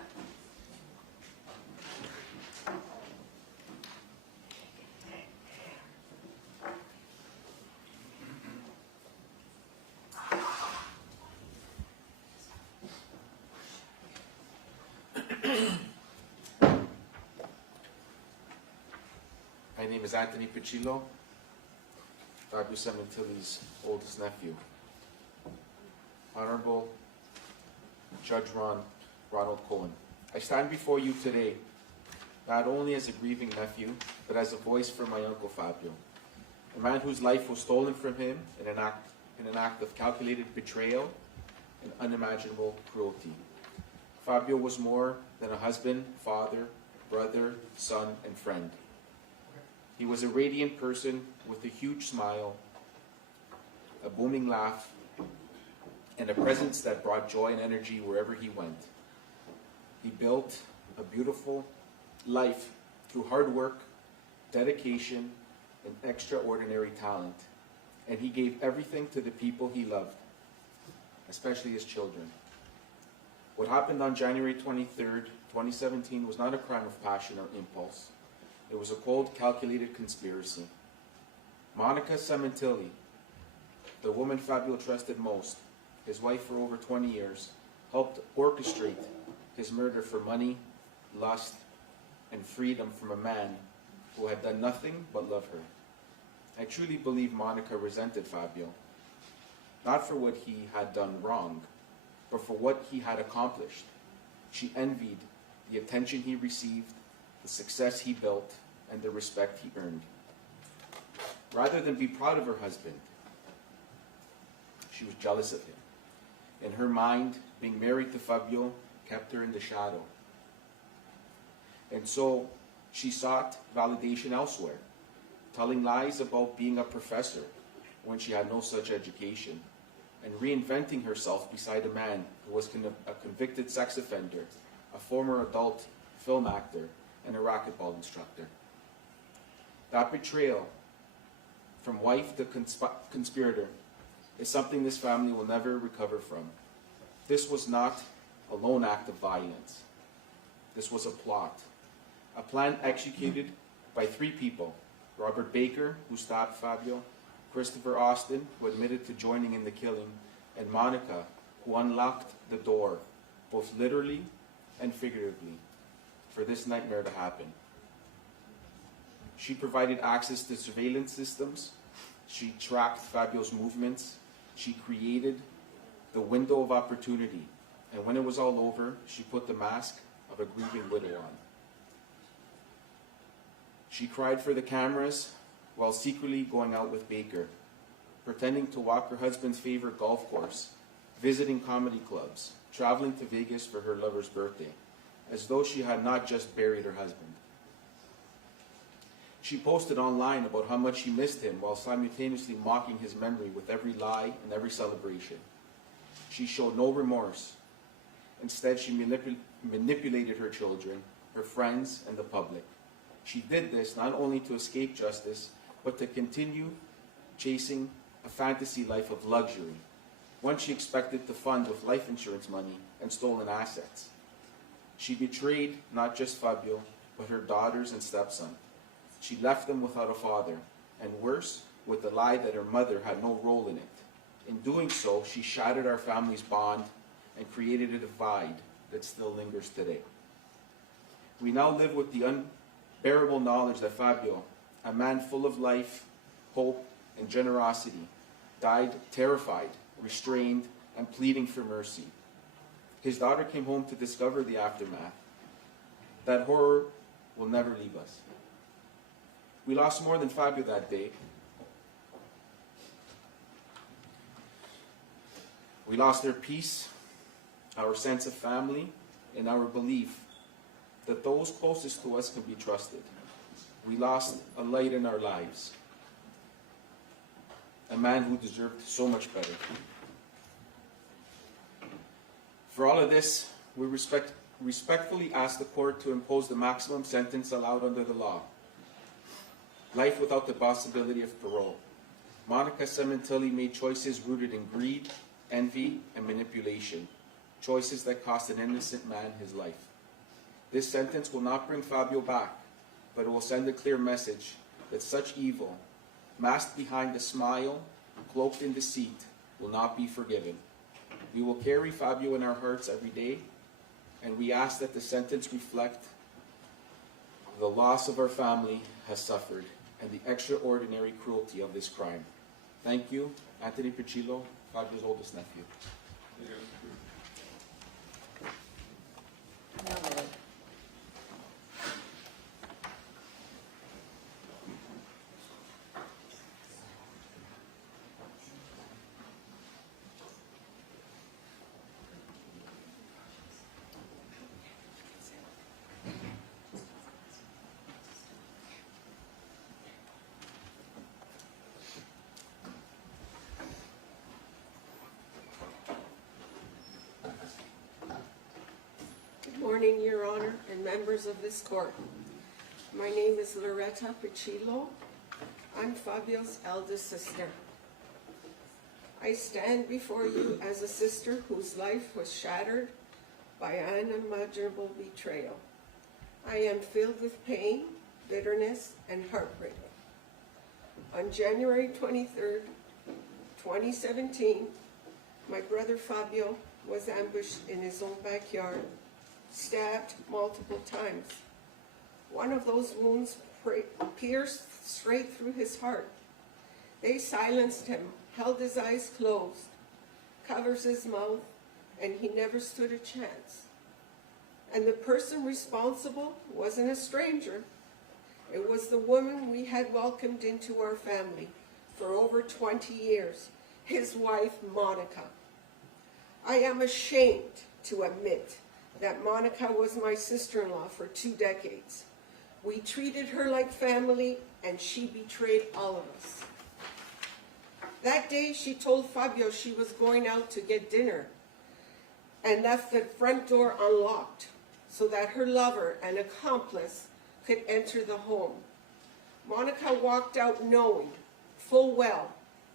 My name is Anthony Piccillo, Fabio Sementilli's oldest nephew. Honorable Judge Ronald Cohen, I stand before you today not only as a grieving nephew, but as a voice for my uncle Fabio, a man whose life was stolen from him in an act of calculated betrayal and unimaginable cruelty. Fabio was more than a husband, father, brother, son, and friend. He was a radiant person with a huge smile, a booming laugh, and a presence that brought joy and energy wherever he went. He built a beautiful life through hard work, dedication, and extraordinary talent. And he gave everything to the people he loved, especially his children. What happened on January 23rd, 2017 was not a crime of passion or impulse. It was a cold, calculated conspiracy. Monica Sementilli, the woman Fabio trusted most, his wife for over 20 years, helped orchestrate his murder for money, lust, and freedom from a man who had done nothing but love her. I truly believe Monica resented Fabio, not for what he had done wrong, but for what he had accomplished. She envied the attention he received, the success he built, and the respect he earned. Rather than be proud of her husband, she was jealous of him. In her mind, being married to Fabio kept her in the shadow. And so she sought validation elsewhere, telling lies about being a professor when she had no such education, and reinventing herself beside a man who was a convicted sex offender, a former adult film actor, and a racquetball instructor. That betrayal from wife to conspirator is something this family will never recover from. This was not a lone act of violence. This was a plan executed by three people: Robert Baker, who stabbed Fabio, Christopher Austin, who admitted to joining in the killing, and Monica, who unlocked the door, both literally and figuratively, for this nightmare to happen. She provided access to surveillance systems. She tracked Fabio's movements. She created the window of opportunity. And when it was all over, she put the mask of a grieving widow on. She cried for the cameras while secretly going out with Baker, pretending to walk her husband's favorite golf course, visiting comedy clubs, traveling to Vegas for her lover's birthday, as though she had not just buried her husband. She posted online about how much she missed him while simultaneously mocking his memory with every lie and every celebration. She showed no remorse. Instead, she manipulated her children, her friends, and the public. She did this not only to escape justice, but to continue chasing a fantasy life of luxury, one she expected to fund with life insurance money and stolen assets. She betrayed not just Fabio, but her daughters and stepson. She left them without a father, and worse, with the lie that her mother had no role in it. In doing so, she shattered our family's bond and created a divide that still lingers today. We now live with the unbearable knowledge that Fabio, a man full of life, hope, and generosity, died terrified, restrained, and pleading for mercy. His daughter came home to discover the aftermath. That horror will never leave us. We lost more than Fabio that day. We lost our peace, our sense of family, and our belief that those closest to us can be trusted. We lost a light in our lives, a man who deserved so much better. For all of this, we respectfully ask the court to impose the maximum sentence allowed under the law. Life without the possibility of parole. Monica Sementilli made choices rooted in greed, envy, and manipulation. Choices that cost an innocent man his life. This sentence will not bring Fabio back, but it will send a clear message that such evil, masked behind a smile, cloaked in deceit, will not be forgiven. We will carry Fabio in our hearts every day, and we ask that the sentence reflect the loss of our family has suffered and the extraordinary cruelty of this crime. Thank you, Anthony Piccillo, Fabio's oldest nephew. Noted. Good morning, Your Honor, and members of this court. My name is Loretta Piccillo. I'm Fabio's eldest sister. I stand before you as a sister whose life was shattered by unimaginable betrayal. I am filled with pain, bitterness, and heartbreak. On January 23rd, 2017, my brother Fabio was ambushed in his own backyard, stabbed multiple times. One of those wounds pierced straight through his heart. They silenced him, held his eyes closed, covers his mouth, and he never stood a chance. And the person responsible wasn't a stranger. It was the woman we had welcomed into our family for over 20 years, his wife, Monica. I am ashamed to admit that Monica was my sister-in-law for 2 decades. We treated her like family, and she betrayed all of us. That day, she told Fabio she was going out to get dinner and left the front door unlocked so that her lover and accomplice could enter the home. Monica walked out knowing full well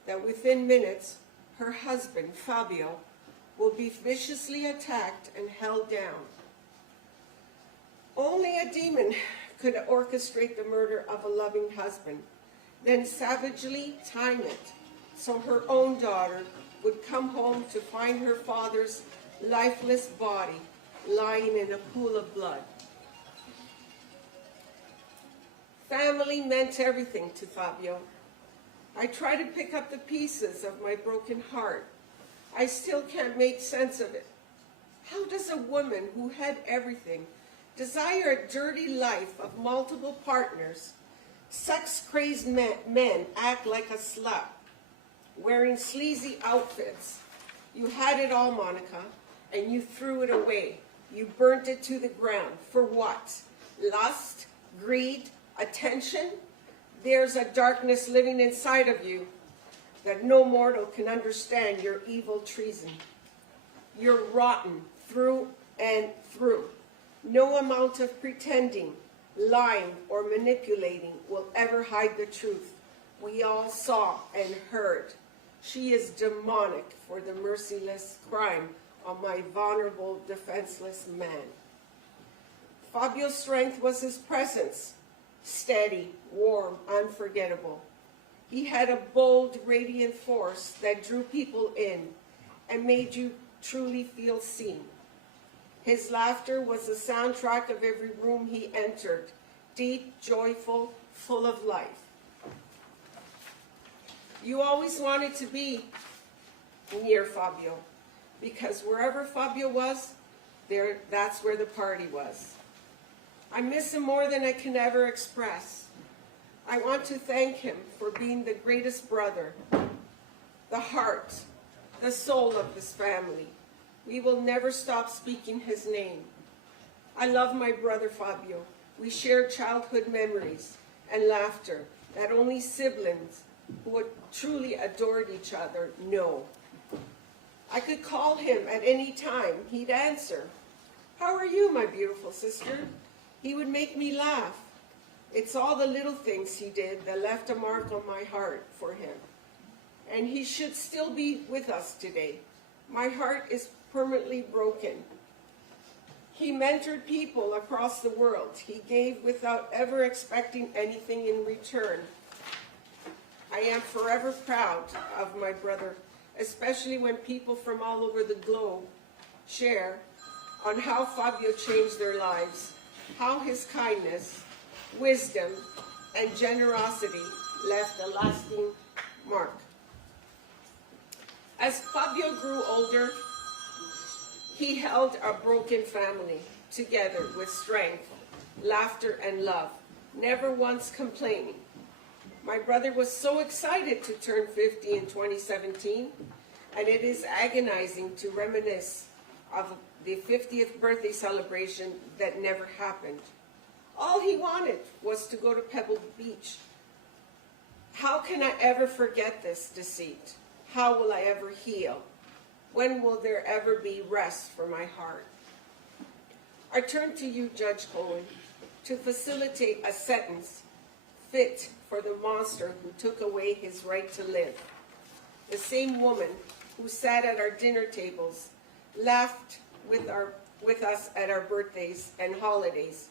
that within minutes, her husband, Fabio, will be viciously attacked and held down. Only a demon could orchestrate the murder of a loving husband. then savagely time it so her own daughter would come home to find her father's lifeless body lying in a pool of blood. Family meant everything to Fabio. I try to pick up the pieces of my broken heart. I still can't make sense of it. How does a woman who had everything desire a dirty life of multiple partners, sex-crazed men act like a slut, wearing sleazy outfits? You had it all, Monica, and you threw it away. You burnt it to the ground. For what? Lust? Greed? Attention? There's a darkness living inside of you that no mortal can understand your evil treason. You're rotten through and through. No amount of pretending, lying, or manipulating will ever hide the truth. We all saw and heard. She is demonic for the merciless crime on my vulnerable, defenseless man. Fabio's strength was his presence, steady, warm, unforgettable. He had a bold, radiant force that drew people in and made you truly feel seen. His laughter was the soundtrack of every room he entered, deep, joyful, full of life. You always wanted to be near Fabio, because wherever Fabio was, that's where the party was. I miss him more than I can ever express. I want to thank him for being the greatest brother, the heart, the soul of this family. We will never stop speaking his name. I love my brother Fabio. We shared childhood memories and laughter that only siblings who had truly adored each other know. I could call him at any time. He'd answer. How are you, my beautiful sister? He would make me laugh. It's all the little things he did that left a mark on my heart for him. And he should still be with us today. My heart is permanently broken. He mentored people across the world. He gave without ever expecting anything in return. I am forever proud of my brother, especially when people from all over the globe share on how Fabio changed their lives, how his kindness, wisdom, and generosity left a lasting mark. As Fabio grew older, he held a broken family together with strength, laughter, and love, never once complaining. My brother was so excited to turn 50 in 2017, and it is agonizing to reminisce of the 50th birthday celebration that never happened. All he wanted was to go to Pebble Beach. How can I ever forget this deceit? How will I ever heal? When will there ever be rest for my heart? I turn to you, Judge Cohen, to facilitate a sentence fit for the monster who took away his right to live. The same woman who sat at our dinner tables, laughed with us at our birthdays and holidays,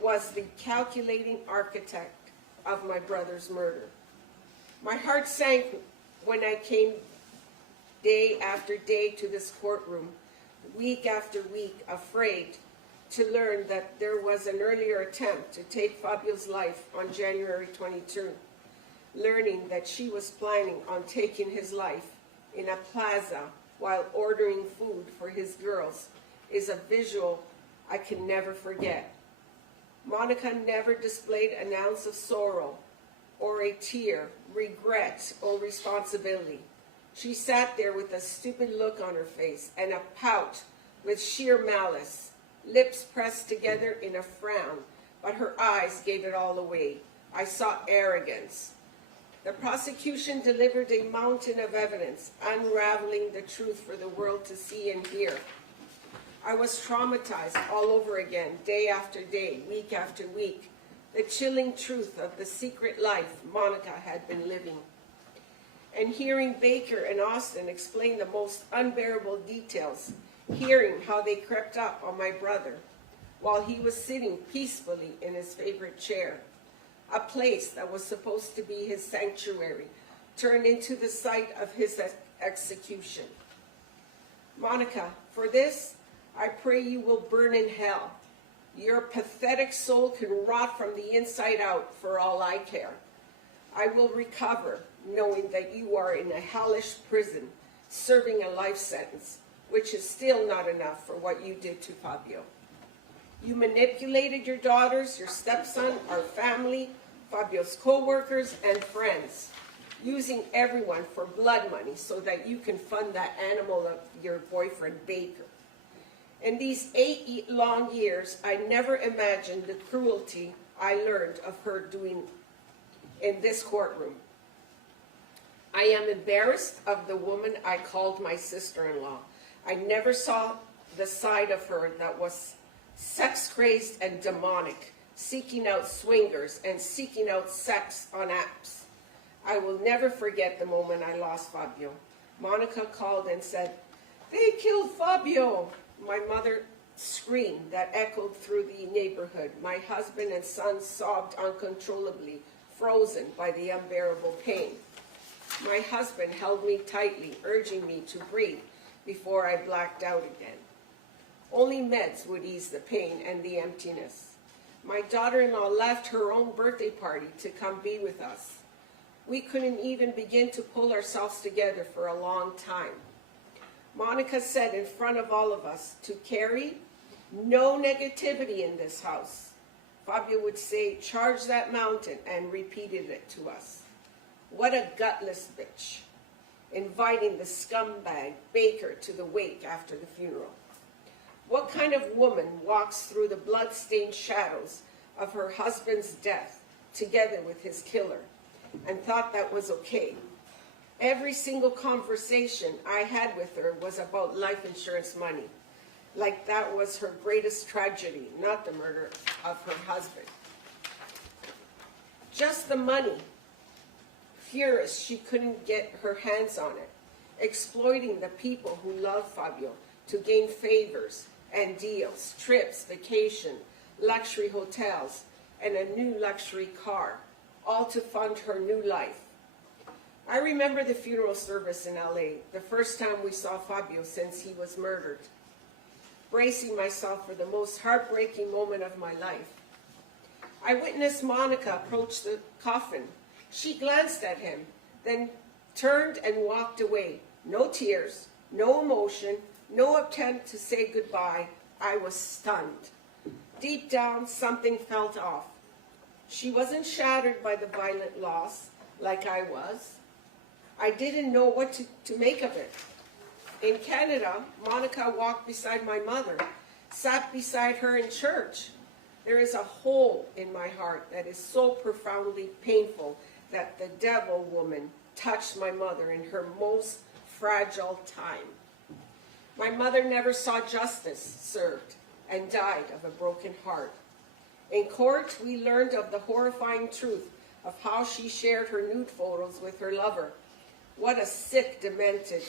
was the calculating architect of my brother's murder. My heart sank when I came day after day to this courtroom, week after week, afraid to learn that there was an earlier attempt to take Fabio's life on January 22, learning that she was planning on taking his life in a plaza while ordering food for his girls is a visual I can never forget. Monica never displayed an ounce of sorrow or a tear, regret, or responsibility. She sat there with a stupid look on her face and a pout with sheer malice, lips pressed together in a frown, but her eyes gave it all away. I saw arrogance. The prosecution delivered a mountain of evidence, unraveling the truth for the world to see and hear. I was traumatized all over again, day after day, week after week, the chilling truth of the secret life Monica had been living. And hearing Baker and Austin explain the most unbearable details, hearing how they crept up on my brother while he was sitting peacefully in his favorite chair, A place that was supposed to be his sanctuary turned into the site of his execution. Monica, for this, I pray you will burn in hell. Your pathetic soul can rot from the inside out for all I care. I will recover, knowing that you are in a hellish prison, serving a life sentence, which is still not enough for what you did to Fabio. You manipulated your daughters, your stepson, our family, Fabio's co-workers, and friends, using everyone for blood money so that you can fund that animal of your boyfriend, Baker. In these 8 long years, I never imagined the cruelty I learned of her doing in this courtroom. I am embarrassed of the woman I called my sister-in-law. I never saw the side of her that was sex-crazed and demonic, seeking out swingers and seeking out sex on apps. I will never forget the moment I lost Fabio. Monica called and said, "They killed Fabio." My mother screamed that echoed through the neighborhood. My husband and son sobbed uncontrollably, frozen by the unbearable pain. My husband held me tightly, urging me to breathe before I blacked out again. Only meds would ease the pain and the emptiness. My daughter-in-law left her own birthday party to come be with us. We couldn't even begin to pull ourselves together for a long time. Monica said in front of all of us to carry no negativity in this house. Fabio would say, "Charge that mountain," and repeated it to us. What a gutless bitch, inviting the scumbag Baker to the wake after the funeral. What kind of woman walks through the blood-stained shadows of her husband's death together with his killer and thought that was okay? Every single conversation I had with her was about life insurance money, like that was her greatest tragedy, not the murder of her husband. Just the money. Furious she couldn't get her hands on it, exploiting the people who love Fabio to gain favors and deals, trips, vacation, luxury hotels, and a new luxury car, all to fund her new life. I remember the funeral service in LA, the first time we saw Fabio since he was murdered, bracing myself for the most heartbreaking moment of my life. I witnessed Monica approach the coffin. She glanced at him, then turned and walked away. No tears, no emotion, no attempt to say goodbye. I was stunned. Deep down, something felt off. She wasn't shattered by the violent loss like I was. I didn't know what to make of it. In Canada, Monica walked beside my mother, sat beside her in church. There is a hole in my heart that is so profoundly painful that the devil woman touched my mother in her most fragile time. My mother never saw justice served and died of a broken heart. In court, we learned of the horrifying truth of how she shared her nude photos with her lover. What a sick, demented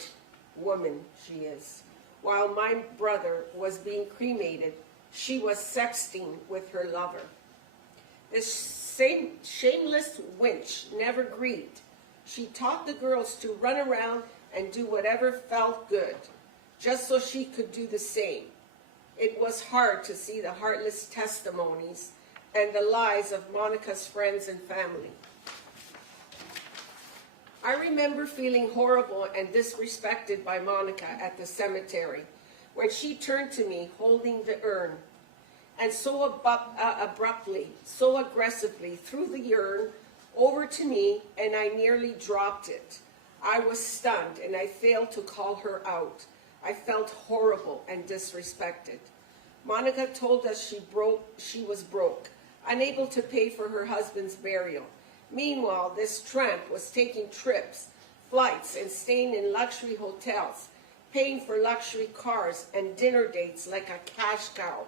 woman she is. While my brother was being cremated, she was sexting with her lover. This same shameless wench never grieved. She taught the girls to run around and do whatever felt good, just so she could do the same. It was hard to see the heartless testimonies and the lies of Monica's friends and family. I remember feeling horrible and disrespected by Monica at the cemetery when she turned to me holding the urn and so abruptly, so aggressively threw the urn over to me, and I nearly dropped it. I was stunned and I failed to call her out. I felt horrible and disrespected. Monica told us she was broke, unable to pay for her husband's burial. Meanwhile, this tramp was taking trips, flights, and staying in luxury hotels, paying for luxury cars and dinner dates like a cash cow.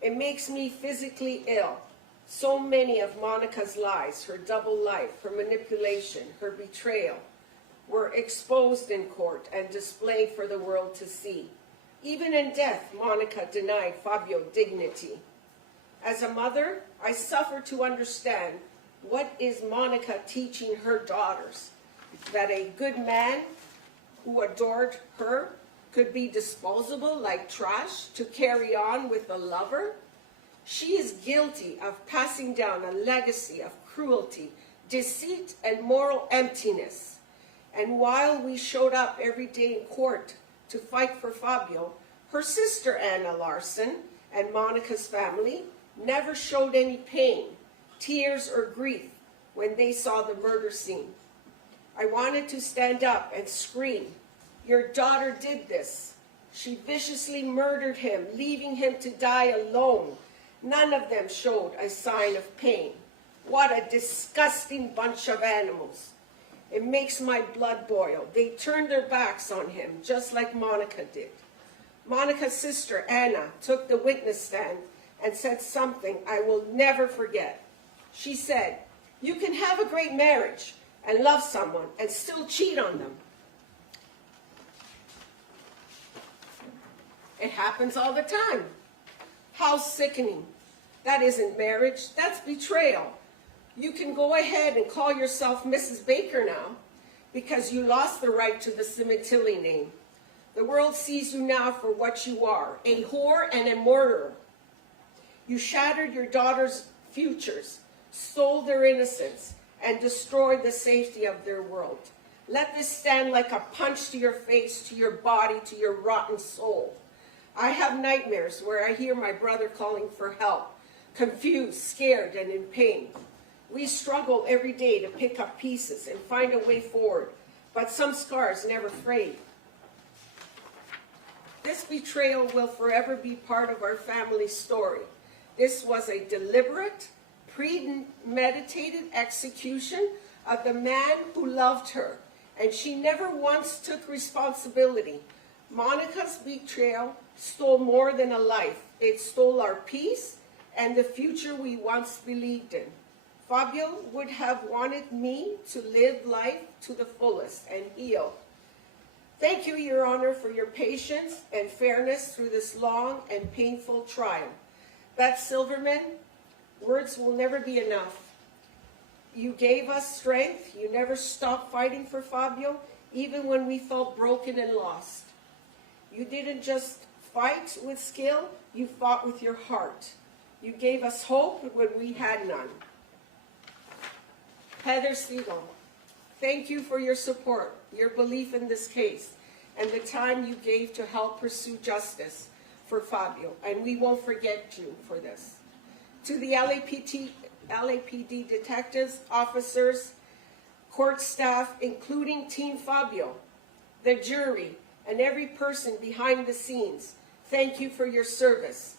It makes me physically ill. So many of Monica's lies, her double life, her manipulation, her betrayal, were exposed in court and displayed for the world to see. Even in death, Monica denied Fabio dignity. As a mother, I suffer to understand what is Monica teaching her daughters. That a good man who adored her could be disposable like trash to carry on with a lover? She is guilty of passing down a legacy of cruelty, deceit, and moral emptiness. And while we showed up every day in court to fight for Fabio, her sister Anna Larson and Monica's family never showed any pain, tears, or grief when they saw the murder scene. I wanted to stand up and scream, "Your daughter did this. She viciously murdered him, leaving him to die alone. None of them showed a sign of pain. What a disgusting bunch of animals. It makes my blood boil. They turned their backs on him, just like Monica did." Monica's sister, Anna, took the witness stand and said something I will never forget. She said, "You can have a great marriage and love someone and still cheat on them. It happens all the time." How sickening. That isn't marriage, that's betrayal. You can go ahead and call yourself Mrs. Baker now because you lost the right to the Sementilli name. The world sees you now for what you are, a whore and a murderer. You shattered your daughter's futures, stole their innocence, and destroyed the safety of their world. Let this stand like a punch to your face, to your body, to your rotten soul. I have nightmares where I hear my brother calling for help, confused, scared, and in pain. We struggle every day to pick up pieces and find a way forward, but some scars never fade. This betrayal will forever be part of our family story. This was a deliberate, premeditated execution of the man who loved her, and she never once took responsibility. Monica's betrayal stole more than a life. It stole our peace and the future we once believed in. Fabio would have wanted me to live life to the fullest and heal. Thank you, Your Honor, for your patience and fairness through this long and painful trial. Beth Silverman, words will never be enough. You gave us strength. You never stopped fighting for Fabio, even when we felt broken and lost. You didn't just fight with skill, you fought with your heart. You gave us hope when we had none. Heather Siegel, thank you for your support, your belief in this case, and the time you gave to help pursue justice for Fabio, and we won't forget you for this. To the LAPD detectives, officers, court staff, including Team Fabio, the jury, and every person behind the scenes, thank you for your service.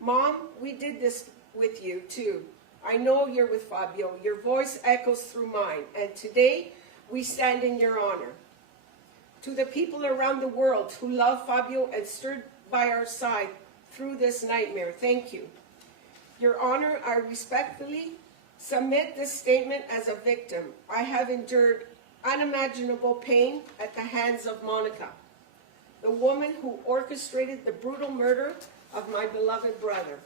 Mom, we did this with you too. I know you're with Fabio. Your voice echoes through mine, and today we stand in your honor. To the people around the world who love Fabio and stood by our side through this nightmare, thank you. Your Honor, I respectfully submit this statement as a victim. I have endured unimaginable pain at the hands of Monica, the woman who orchestrated the brutal murder of my beloved brother,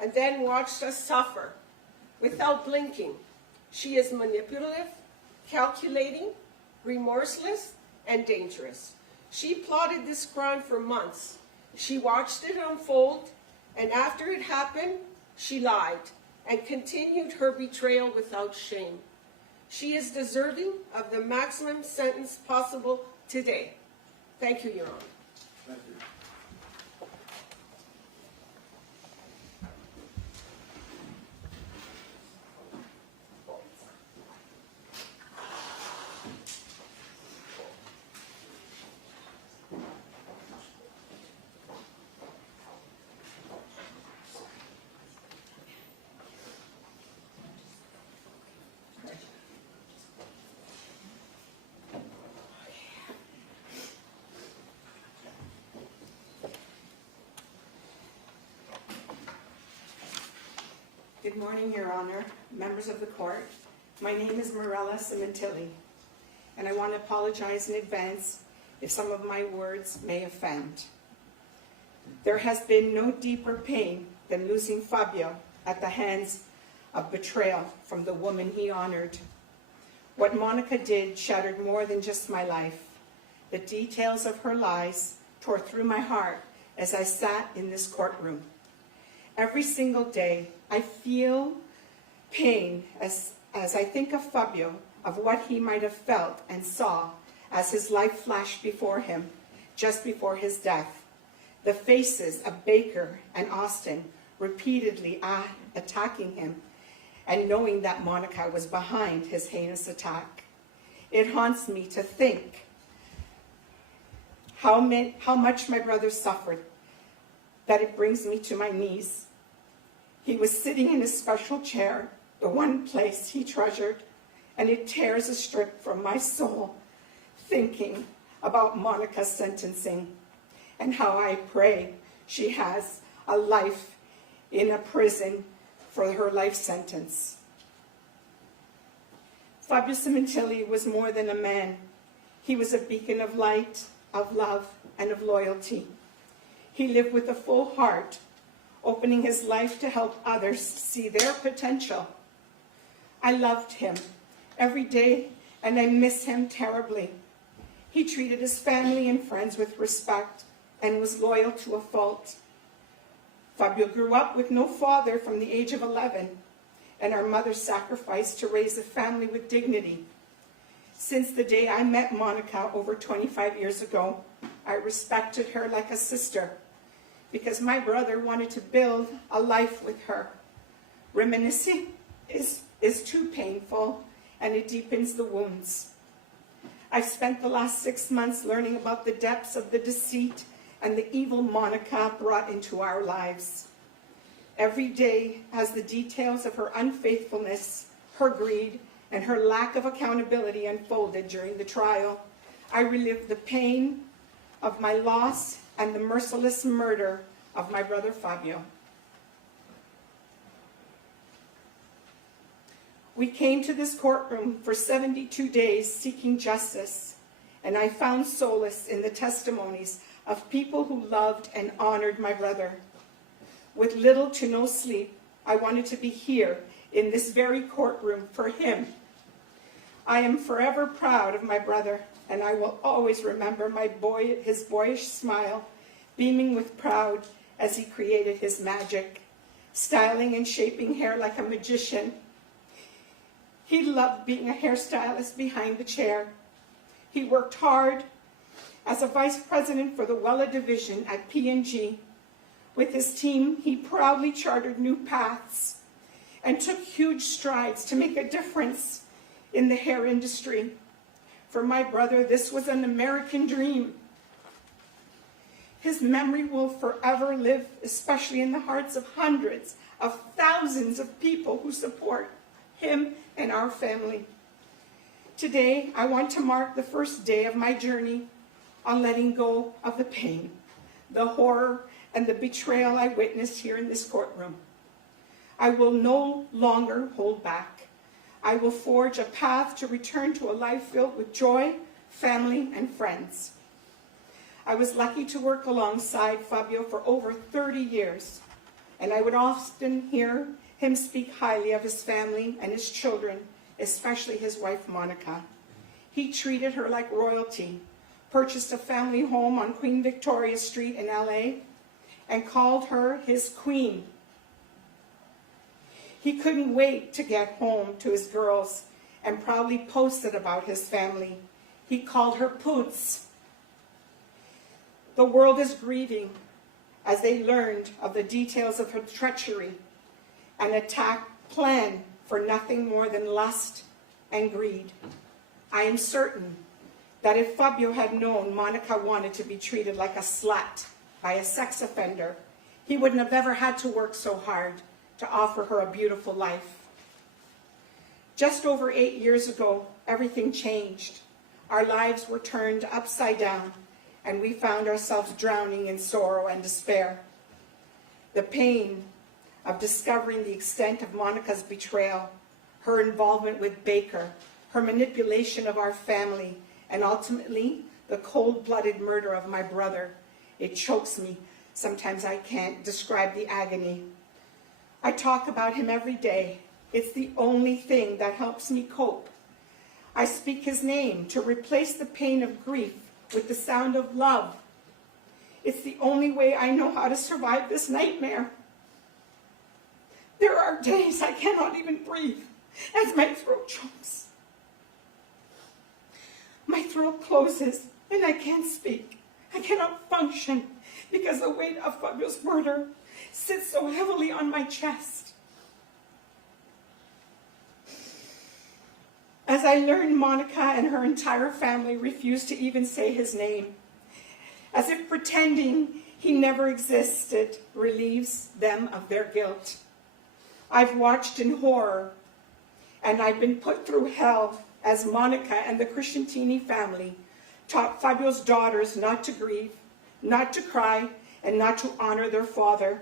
and then watched us suffer without blinking. She is manipulative, calculating, remorseless, and dangerous. She plotted this crime for months. She watched it unfold, and after it happened, she lied and continued her betrayal without shame. She is deserving of the maximum sentence possible today. Thank you, Your Honor. Thank you. Good morning, Your Honor, members of the court. My name is Fabio Sementilli, and I want to apologize in advance if some of my words may offend. There has been no deeper pain than losing Fabio at the hands of betrayal from the woman he honored. What Monica did shattered more than just my life. The details of her lies tore through my heart as I sat in this courtroom. Every single day, I feel pain as I think of Fabio, of what he might have felt and saw as his life flashed before him just before his death. The faces of Baker and Austin repeatedly attacking him, and knowing that Monica was behind his heinous attack. It haunts me to think how much my brother suffered, that it brings me to my knees. He was sitting in his special chair, the one place he treasured, and it tears a strip from my soul thinking about Monica's sentencing and how I pray she has a life in a prison for her life sentence. Fabio Sementilli was more than a man. He was a beacon of light, of love, and of loyalty. He lived with a full heart, opening his life to help others see their potential. I loved him every day, and I miss him terribly. He treated his family and friends with respect and was loyal to a fault. Fabio grew up with no father from the age of 11, and our mother sacrificed to raise a family with dignity. Since the day I met Monica over 25 years ago, I respected her like a sister because my brother wanted to build a life with her. Reminiscing is too painful, and it deepens the wounds. I've spent the last 6 months learning about the depths of the deceit and the evil Monica brought into our lives. Every day has the details of her unfaithfulness, her greed, and her lack of accountability unfolded during the trial. I relived the pain of my loss and the merciless murder of my brother Fabio. We came to this courtroom for 72 days seeking justice, and I found solace in the testimonies of people who loved and honored my brother. With little to no sleep, I wanted to be here in this very courtroom for him. I am forever proud of my brother, and I will always remember his boyish smile, beaming with pride as he created his magic, styling and shaping hair like a magician. He loved being a hairstylist behind the chair. He worked hard as a vice president for the Wella division at P&G. With his team, he proudly chartered new paths and took huge strides to make a difference in the hair industry. For my brother, this was an American dream. His memory will forever live, especially in the hearts of hundreds of thousands of people who support him and our family. Today, I want to mark the first day of my journey on letting go of the pain, the horror, and the betrayal I witnessed here in this courtroom. I will no longer hold back. I will forge a path to return to a life filled with joy, family, and friends. I was lucky to work alongside Fabio for over 30 years, and I would often hear him speak highly of his family and his children, especially his wife, Monica. He treated her like royalty, purchased a family home on Queen Victoria Street in LA, and called her his queen. He couldn't wait to get home to his girls and proudly posted about his family. He called her Poots. The world is grieving as they learned of the details of her treachery, an attack planned for nothing more than lust and greed. I am certain that if Fabio had known Monica wanted to be treated like a slut by a sex offender, he wouldn't have ever had to work so hard to offer her a beautiful life. Just over 8 years ago, everything changed. Our lives were turned upside down, and we found ourselves drowning in sorrow and despair. The pain of discovering the extent of Monica's betrayal, her involvement with Baker, her manipulation of our family, and ultimately the cold-blooded murder of my brother. It chokes me. Sometimes I can't describe the agony. I talk about him every day. It's the only thing that helps me cope. I speak his name to replace the pain of grief with the sound of love. It's the only way I know how to survive this nightmare. There are days I cannot even breathe as my throat chokes. My throat closes and I can't speak. I cannot function because the weight of Fabio's murder sits so heavily on my chest. As I learn Monica and her entire family refuse to even say his name, as if pretending he never existed relieves them of their guilt. I've watched in horror, and I've been put through hell as Monica and the Crescentini family taught Fabio's daughters not to grieve, not to cry, and not to honor their father,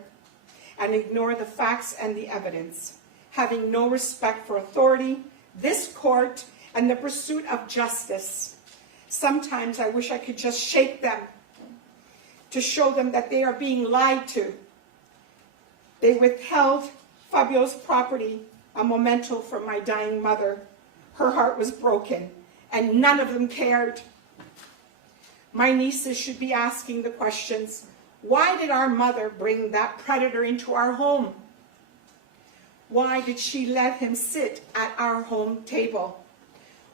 and ignore the facts and the evidence, having no respect for authority, this court, and the pursuit of justice. Sometimes I wish I could just shake them to show them that they are being lied to. They withheld Fabio's property, a memento from my dying mother. Her heart was broken, and none of them cared. My nieces should be asking the questions, why did our mother bring that predator into our home? Why did she let him sit at our home table?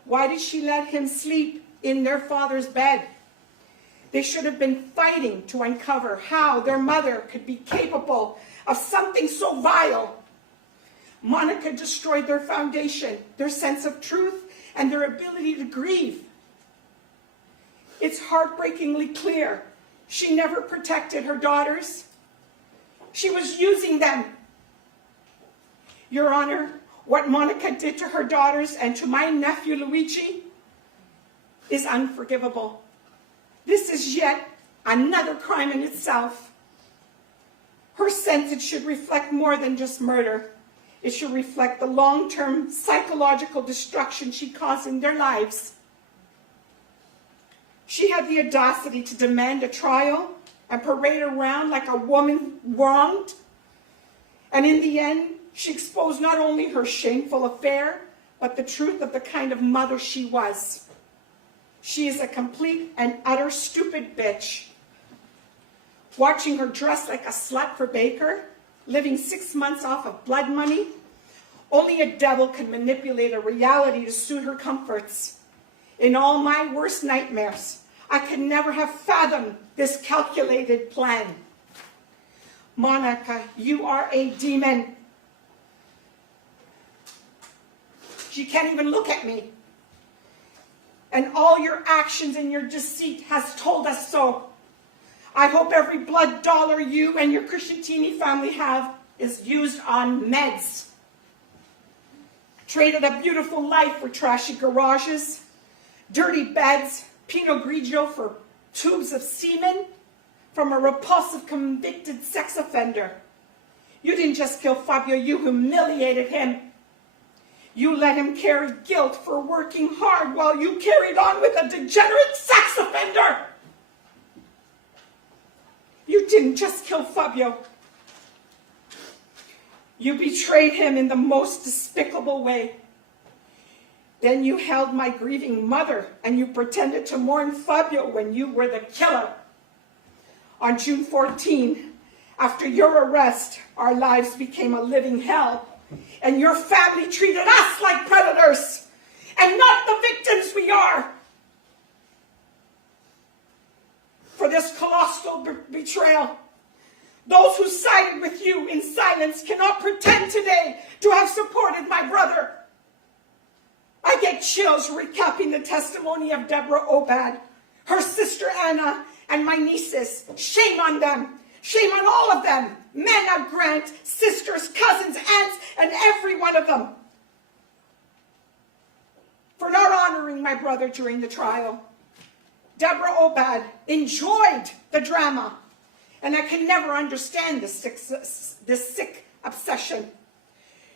Why did she let him sleep in their father's bed? They should have been fighting to uncover how their mother could be capable of something so vile. Monica destroyed their foundation, their sense of truth, and their ability to grieve. It's heartbreakingly clear she never protected her daughters. She was using them. Your Honor, what Monica did to her daughters and to my nephew Luigi is unforgivable. This is yet another crime in itself. Her sentence should reflect more than just murder. It should reflect the long-term psychological destruction she caused in their lives. She had the audacity to demand a trial and parade around like a woman wronged. And in the end, she exposed not only her shameful affair, but the truth of the kind of mother she was. She is a complete and utter stupid bitch. Watching her dressed like a slut for Baker, living 6 months off of blood money, only a devil can manipulate a reality to suit her comforts. In all my worst nightmares, I could never have fathomed this calculated plan. Monica, you are a demon. She can't even look at me. And all your actions and your deceit has told us so. I hope every blood dollar you and your Crescentini family have is used on meds. Traded a beautiful life for trashy garages, dirty beds, Pinot Grigio for tubes of semen from a repulsive convicted sex offender. You didn't just kill Fabio, you humiliated him. You let him carry guilt for working hard while you carried on with a degenerate sex offender. You didn't just kill Fabio. You betrayed him in the most despicable way. Then you held my grieving mother and you pretended to mourn Fabio when you were the killer. On June 14, after your arrest, our lives became a living hell. And your family treated us like predators and not the victims we are. For this colossal betrayal, those who sided with you in silence cannot pretend today to have supported my brother. I get chills recapping the testimony of Deborah Obad, her sister Anna, and my nieces. Shame on them. Shame on all of them. Mena Grant, sisters, cousins, aunts, and every one of them. For not honoring my brother during the trial. Deborah Obad enjoyed the drama. And I can never understand this sick obsession.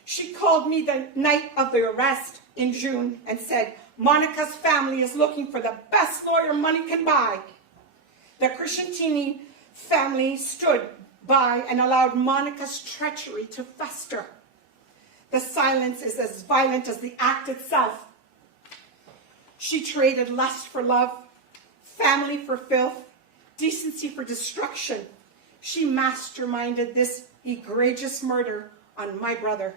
She called me the night of the arrest in June and said, Monica's family is looking for the best lawyer money can buy. The Crescentini family stood by and allowed Monica's treachery to fester. The silence is as violent as the act itself. She traded lust for love, family for filth, decency for destruction. She masterminded this egregious murder on my brother.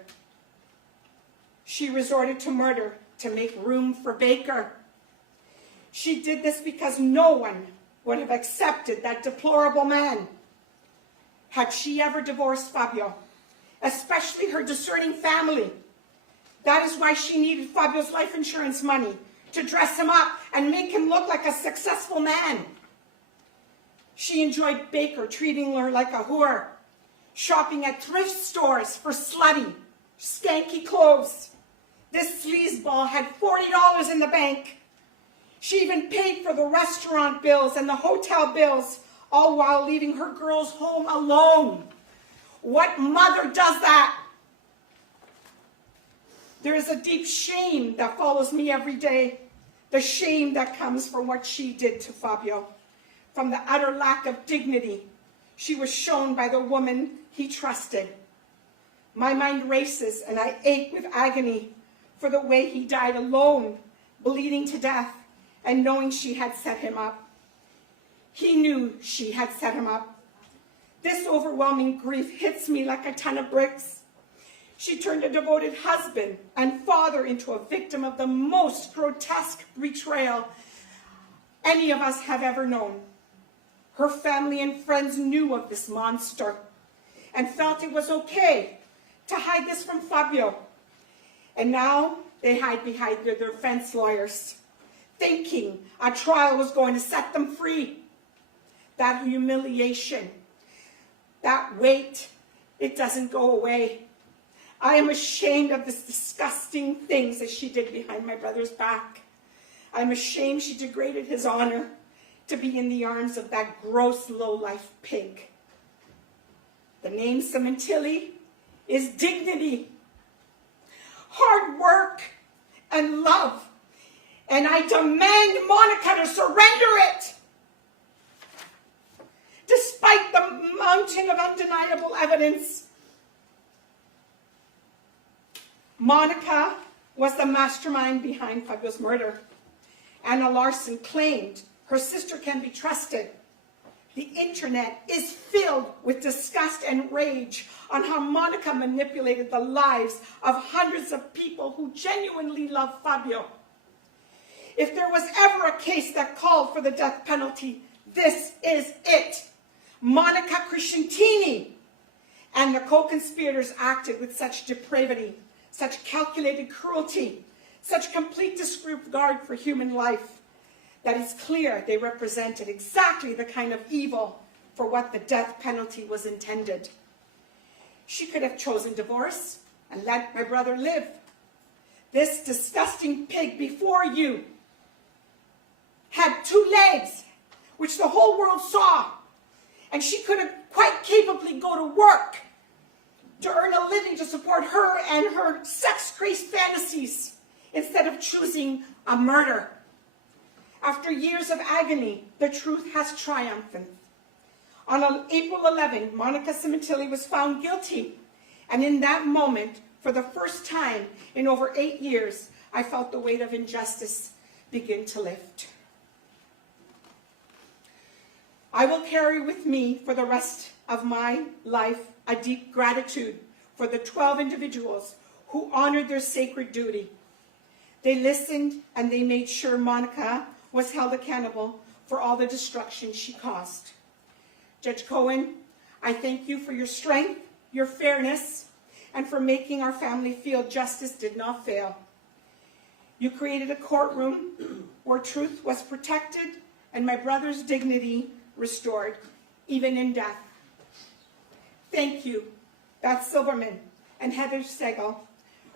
She resorted to murder to make room for Baker. She did this because no one would have accepted that deplorable man. Had she ever divorced Fabio, especially her discerning family, that is why she needed Fabio's life insurance money, to dress him up and make him look like a successful man. She enjoyed Baker treating her like a whore, shopping at thrift stores for slutty, skanky clothes. This sleazeball had $40 in the bank. She even paid for the restaurant bills and the hotel bills, all while leaving her girls home alone. What mother does that? There is a deep shame that follows me every day. The shame that comes from what she did to Fabio, from the utter lack of dignity she was shown by the woman he trusted. My mind races and I ache with agony for the way he died alone, bleeding to death, and knowing she had set him up. He knew she had set him up. This overwhelming grief hits me like a ton of bricks. She turned a devoted husband and father into a victim of the most grotesque betrayal any of us have ever known. Her family and friends knew of this monster and felt it was okay to hide this from Fabio. And now they hide behind their defense lawyers, thinking a trial was going to set them free. That humiliation, that weight, it doesn't go away. I am ashamed of the disgusting things that she did behind my brother's back. I'm ashamed she degraded his honor to be in the arms of that gross, low-life pig. The name Sementilli is dignity, hard work, and love. And I demand Monica to surrender it. Despite the mountain of undeniable evidence, Monica was the mastermind behind Fabio's murder. Anna Larson claimed her sister can be trusted. The internet is filled with disgust and rage on how Monica manipulated the lives of hundreds of people who genuinely love Fabio. If there was ever a case that called for the death penalty, this is it. Monica Crescentini and the co-conspirators acted with such depravity, such calculated cruelty, such complete disregard for human life, that it's clear they represented exactly the kind of evil for what the death penalty was intended. She could have chosen divorce and let my brother live. This disgusting pig before you had 2 legs, which the whole world saw, and she could have quite capably go to work to earn a living to support her and her sex-crazed fantasies, instead of choosing a murder. After years of agony, the truth has triumphed. On April 11, Monica Sementilli was found guilty, and in that moment, for the first time in over 8 years, I felt the weight of injustice begin to lift. I will carry with me for the rest of my life a deep gratitude for the 12 individuals who honored their sacred duty. They listened and they made sure Monica was held accountable for all the destruction she caused. Judge Cohen, I thank you for your strength, your fairness, and for making our family feel justice did not fail. You created a courtroom where truth was protected and my brother's dignity restored, even in death. Thank you, Beth Silverman and Heather Segal,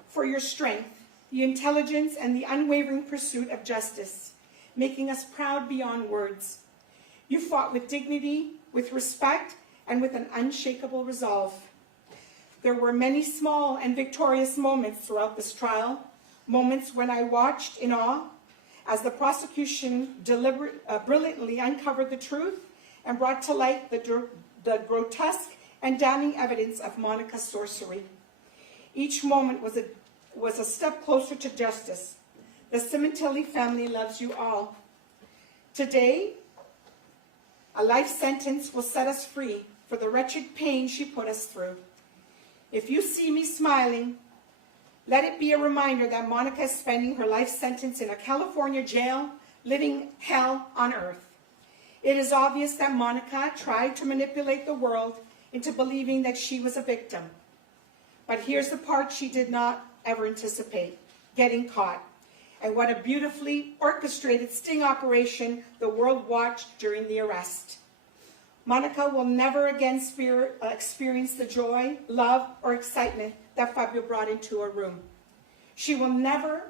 for your strength, the intelligence, and the unwavering pursuit of justice, making us proud beyond words. You fought with dignity, with respect, and with an unshakable resolve. There were many small and victorious moments throughout this trial, moments when I watched in awe as the prosecution brilliantly uncovered the truth and brought to light the grotesque and damning evidence of Monica's sorcery. Each moment was a step closer to justice. The Sementilli family loves you all. Today, a life sentence will set us free for the wretched pain she put us through. If you see me smiling, let it be a reminder that Monica is spending her life sentence in a California jail, living hell on earth. It is obvious that Monica tried to manipulate the world into believing that she was a victim. But here's the part she did not ever anticipate: getting caught. And what a beautifully orchestrated sting operation the world watched during the arrest. Monica will never again experience the joy, love, or excitement that Fabio brought into her room. She will never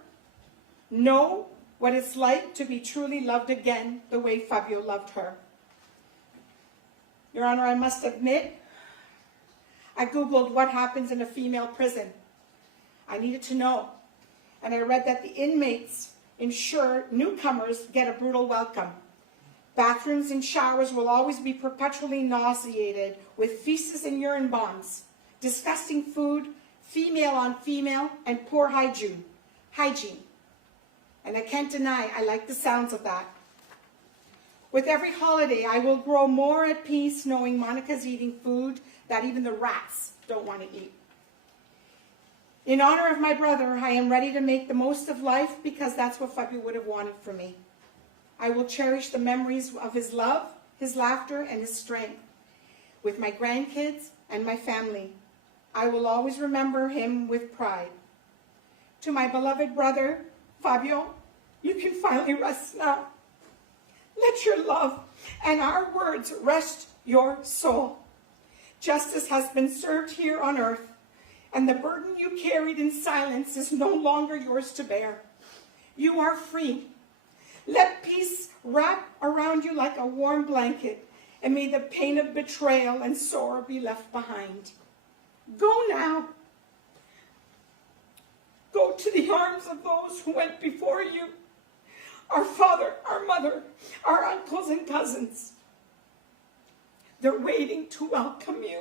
know what it's like to be truly loved again the way Fabio loved her. Your Honor, I must admit, I Googled what happens in a female prison. I needed to know. And I read that the inmates ensure newcomers get a brutal welcome. Bathrooms and showers will always be perpetually nauseated with feces and urine bombs, disgusting food, female on female, and poor hygiene. And I can't deny I like the sounds of that. With every holiday, I will grow more at peace knowing Monica's eating food that even the rats don't want to eat. In honor of my brother, I am ready to make the most of life because that's what Fabio would have wanted for me. I will cherish the memories of his love, his laughter, and his strength. With my grandkids and my family, I will always remember him with pride. To my beloved brother, Fabio, you can finally rest now. Let your love and our words rest your soul. Justice has been served here on earth, and the burden you carried in silence is no longer yours to bear. You are free. Let peace wrap around you like a warm blanket, and may the pain of betrayal and sorrow be left behind. Go now. Go to the arms of those who went before you, our father, our mother, our uncles and cousins. They're waiting to welcome you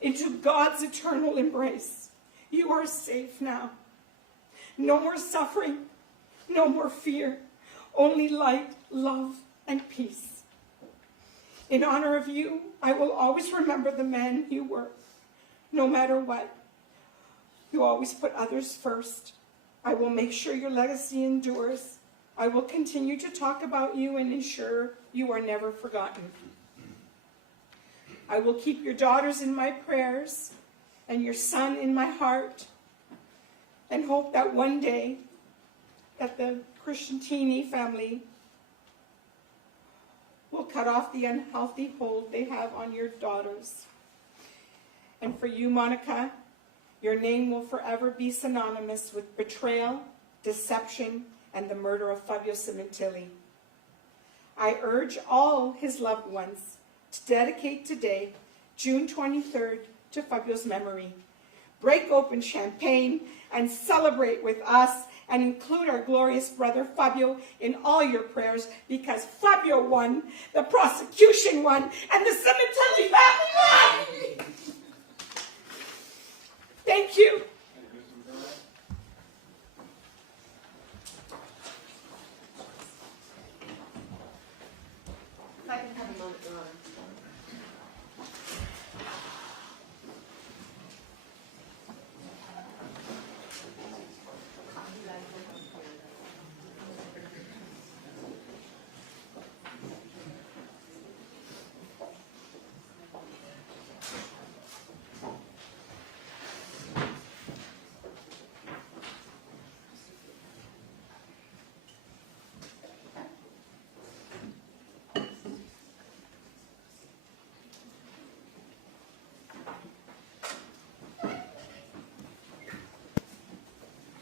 into God's eternal embrace. You are safe now. No more suffering, no more fear, only light, love, and peace. In honor of you, I will always remember the man you were. No matter what, you always put others first. I will make sure your legacy endures. I will continue to talk about you and ensure you are never forgotten. I will keep your daughters in my prayers and your son in my heart, and hope that one day that the Crescentini family will cut off the unhealthy hold they have on your daughters. And for you, Monica, your name will forever be synonymous with betrayal, deception, and the murder of Fabio Sementilli. I urge all his loved ones to dedicate today, June 23rd, to Fabio's memory. Break open champagne and celebrate with us, and include our glorious brother Fabio in all your prayers, because Fabio won, the prosecution won, and the Sementilli family won! Thank you. If I can have a moment, Your Honor.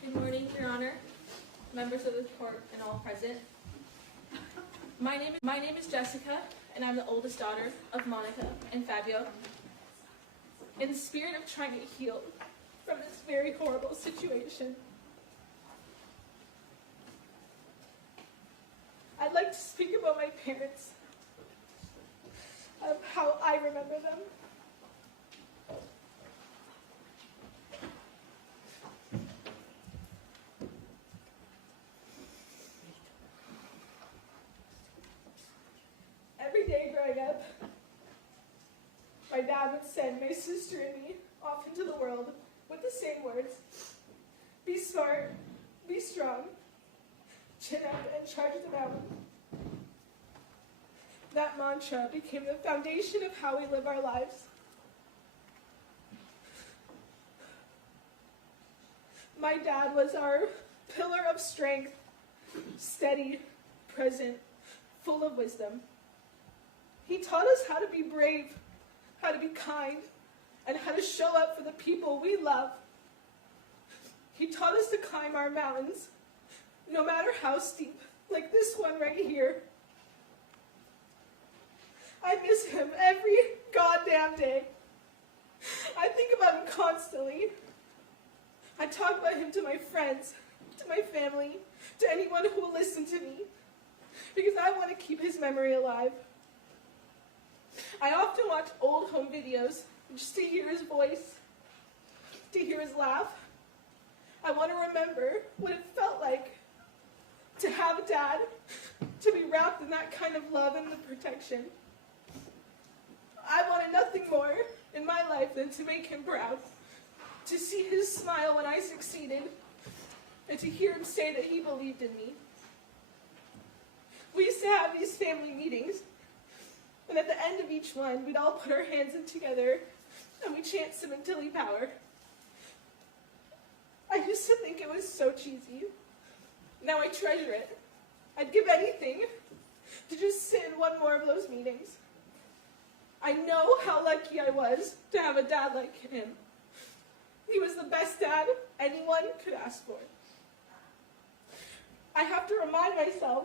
Good morning, Your Honor, members of the court, and all present. My name is Jessica, and I'm the oldest daughter of Monica and Fabio. In the spirit of trying to heal from this very horrible situation, I'd like to speak about my parents, of how I remember them. send my sister and me off into the world with the same words: be smart, be strong, chin up and charge the mountain. That mantra became the foundation of how we live our lives. My dad was our pillar of strength, steady, present, full of wisdom. He taught us how to be brave, how to be kind, and how to show up for the people we love. He taught us to climb our mountains, no matter how steep, like this one right here. I miss him every goddamn day. I think about him constantly. I talk about him to my friends, to my family, to anyone who will listen to me, because I want to keep his memory alive. I often watch old home videos just to hear his voice, to hear his laugh. I want to remember what it felt like to have a dad, to be wrapped in that kind of love and protection. I wanted nothing more in my life than to make him proud, to see his smile when I succeeded, and to hear him say that he believed in me. We used to have these family meetings, and at the end of each one, we'd all put our hands in together, and we'd chant Sementilli power. I used to think it was so cheesy. Now I treasure it. I'd give anything to just sit in one more of those meetings. I know how lucky I was to have a dad like him. He was the best dad anyone could ask for. I have to remind myself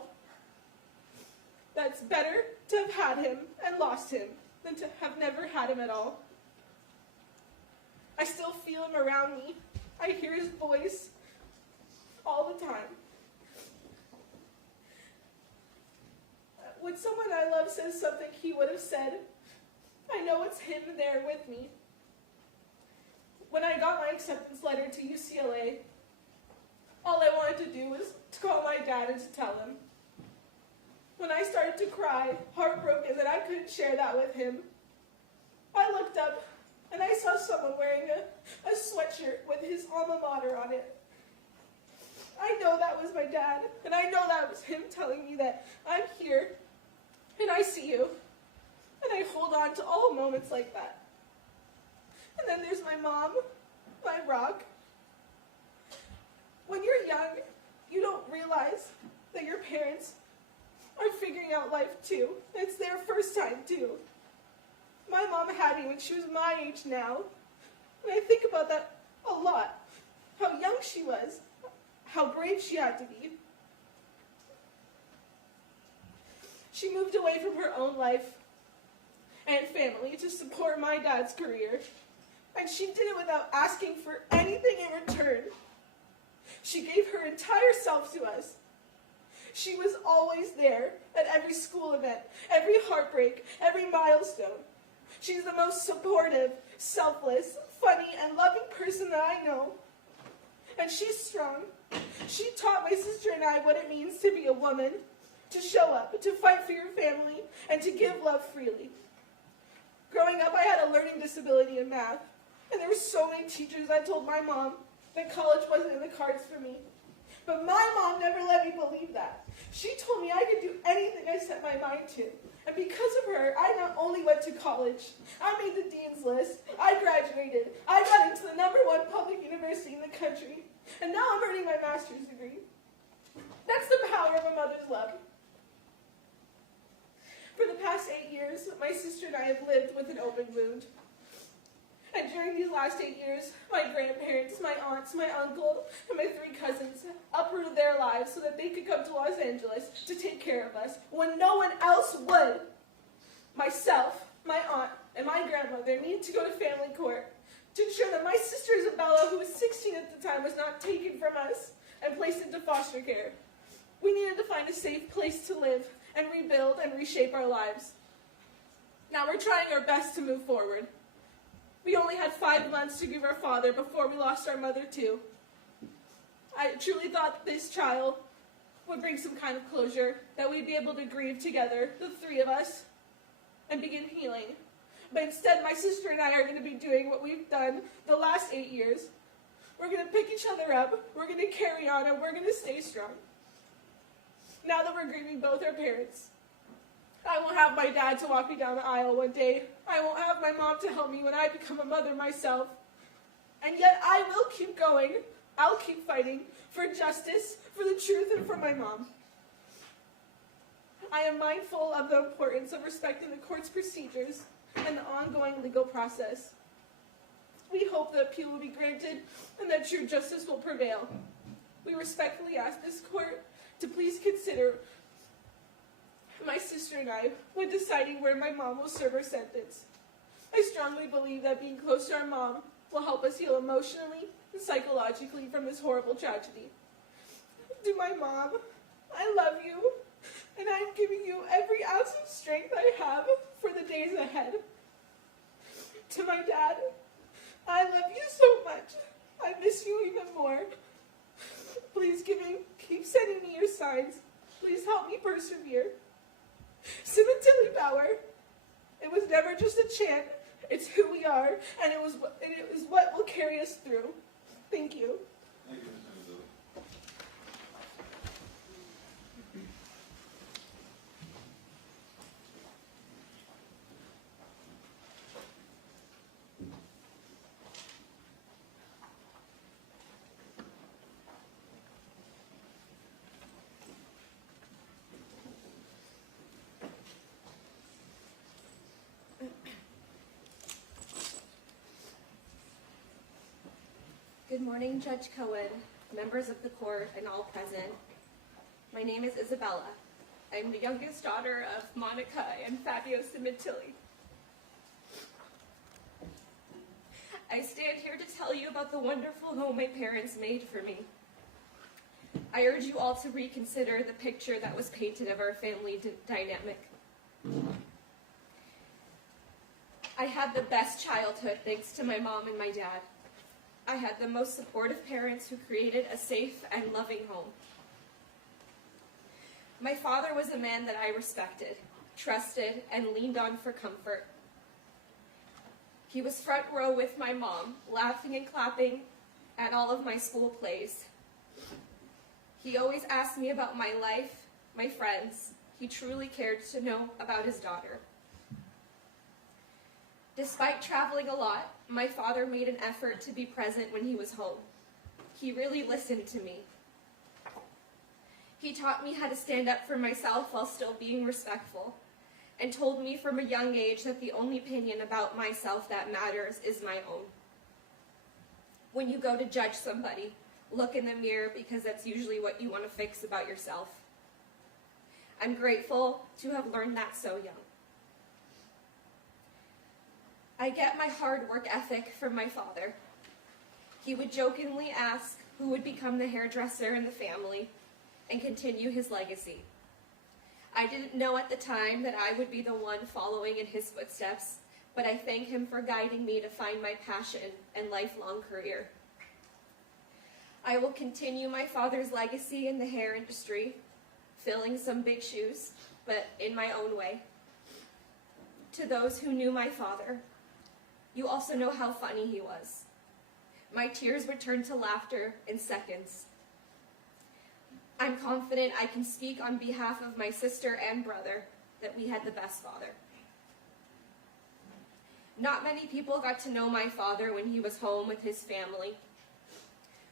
that it's better to have had him and lost him than to have never had him at all. I still feel him around me. I hear his voice all the time. When someone I love says something he would have said, I know it's him there with me. When I got my acceptance letter to UCLA, all I wanted to do was to call my dad and to tell him. When I started to cry, heartbroken that I couldn't share that with him, I looked up and I saw someone wearing a sweatshirt with his alma mater on it. I know that was my dad, and I know that was him telling me that I'm here, and I see you, and I hold on to all moments like that. And then there's my mom, my rock. When you're young, you don't realize that your parents are figuring out life too. It's their first time too. My mom had me when she was my age now, and I think about that a lot. How young she was, how brave she had to be. She moved away from her own life and family to support my dad's career, and she did it without asking for anything in return. She gave her entire self to us. She was always there at every school event, every heartbreak, every milestone. She's the most supportive, selfless, funny, and loving person that I know. And she's strong. She taught my sister and I what it means to be a woman, to show up, to fight for your family, and to give love freely. Growing up, I had a learning disability in math, and there were so many teachers I told my mom that college wasn't in the cards for me. But my mom never let me believe that. She told me I could do anything I set my mind to. And because of her, I not only went to college, I made the dean's list, I graduated, I got into the #1 public university in the country, and now I'm earning my master's degree. That's the power of a mother's love. For the past 8 years, my sister and I have lived with an open wound. And during these last 8 years, my grandparents, my aunts, my uncle, and my 3 cousins uprooted their lives so that they could come to Los Angeles to take care of us when no one else would. Myself, my aunt, and my grandmother needed to go to family court to ensure that my sister Isabella, who was 16 at the time, was not taken from us and placed into foster care. We needed to find a safe place to live and rebuild and reshape our lives. Now we're trying our best to move forward. We only had 5 months to grieve our father before we lost our mother too. I truly thought this trial would bring some kind of closure, that we'd be able to grieve together, the 3 of us, and begin healing. But instead, my sister and I are going to be doing what we've done the last 8 years. We're going to pick each other up, we're going to carry on, and we're going to stay strong. Now that we're grieving both our parents, I won't have my dad to walk me down the aisle one day. I won't have my mom to help me when I become a mother myself. And yet I will keep going. I'll keep fighting for justice, for the truth, and for my mom. I am mindful of the importance of respecting the court's procedures and the ongoing legal process. We hope the appeal will be granted and that true justice will prevail. We respectfully ask this court to please consider my sister and I when deciding where my mom will serve her sentence. I strongly believe that being close to our mom will help us heal emotionally and psychologically from this horrible tragedy. To my mom, I love you, and I am giving you every ounce of strength I have for the days ahead. To my dad, I love you so much. I miss you even more. Please keep sending me your signs. Please help me persevere. Sementilli Bauer, it was never just a chant. It's who we are, and it is what will carry us through. Thank you. Thank you, Ms. Sementilli. Good morning, Judge Cohen, members of the court, and all present. My name is Isabella. I'm the youngest daughter of Monica and Fabio Sementilli. I stand here to tell you about the wonderful home my parents made for me. I urge you all to reconsider the picture that was painted of our family dynamic. I had the best childhood thanks to my mom and my dad. I had the most supportive parents who created a safe and loving home. My father was a man that I respected, trusted, and leaned on for comfort. He was front row with my mom, laughing and clapping at all of my school plays. He always asked me about my life, my friends. He truly cared to know about his daughter. Despite traveling a lot, my father made an effort to be present when he was home. He really listened to me. He taught me how to stand up for myself while still being respectful, and told me from a young age that the only opinion about myself that matters is my own. When you go to judge somebody, look in the mirror because that's usually what you want to fix about yourself. I'm grateful to have learned that so young. I get my hard work ethic from my father. He would jokingly ask who would become the hairdresser in the family and continue his legacy. I didn't know at the time that I would be the one following in his footsteps, but I thank him for guiding me to find my passion and lifelong career. I will continue my father's legacy in the hair industry, filling some big shoes, but in my own way. To those who knew my father, you also know how funny he was. My tears would turn to laughter in seconds. I'm confident I can speak on behalf of my sister and brother that we had the best father. Not many people got to know my father when he was home with his family.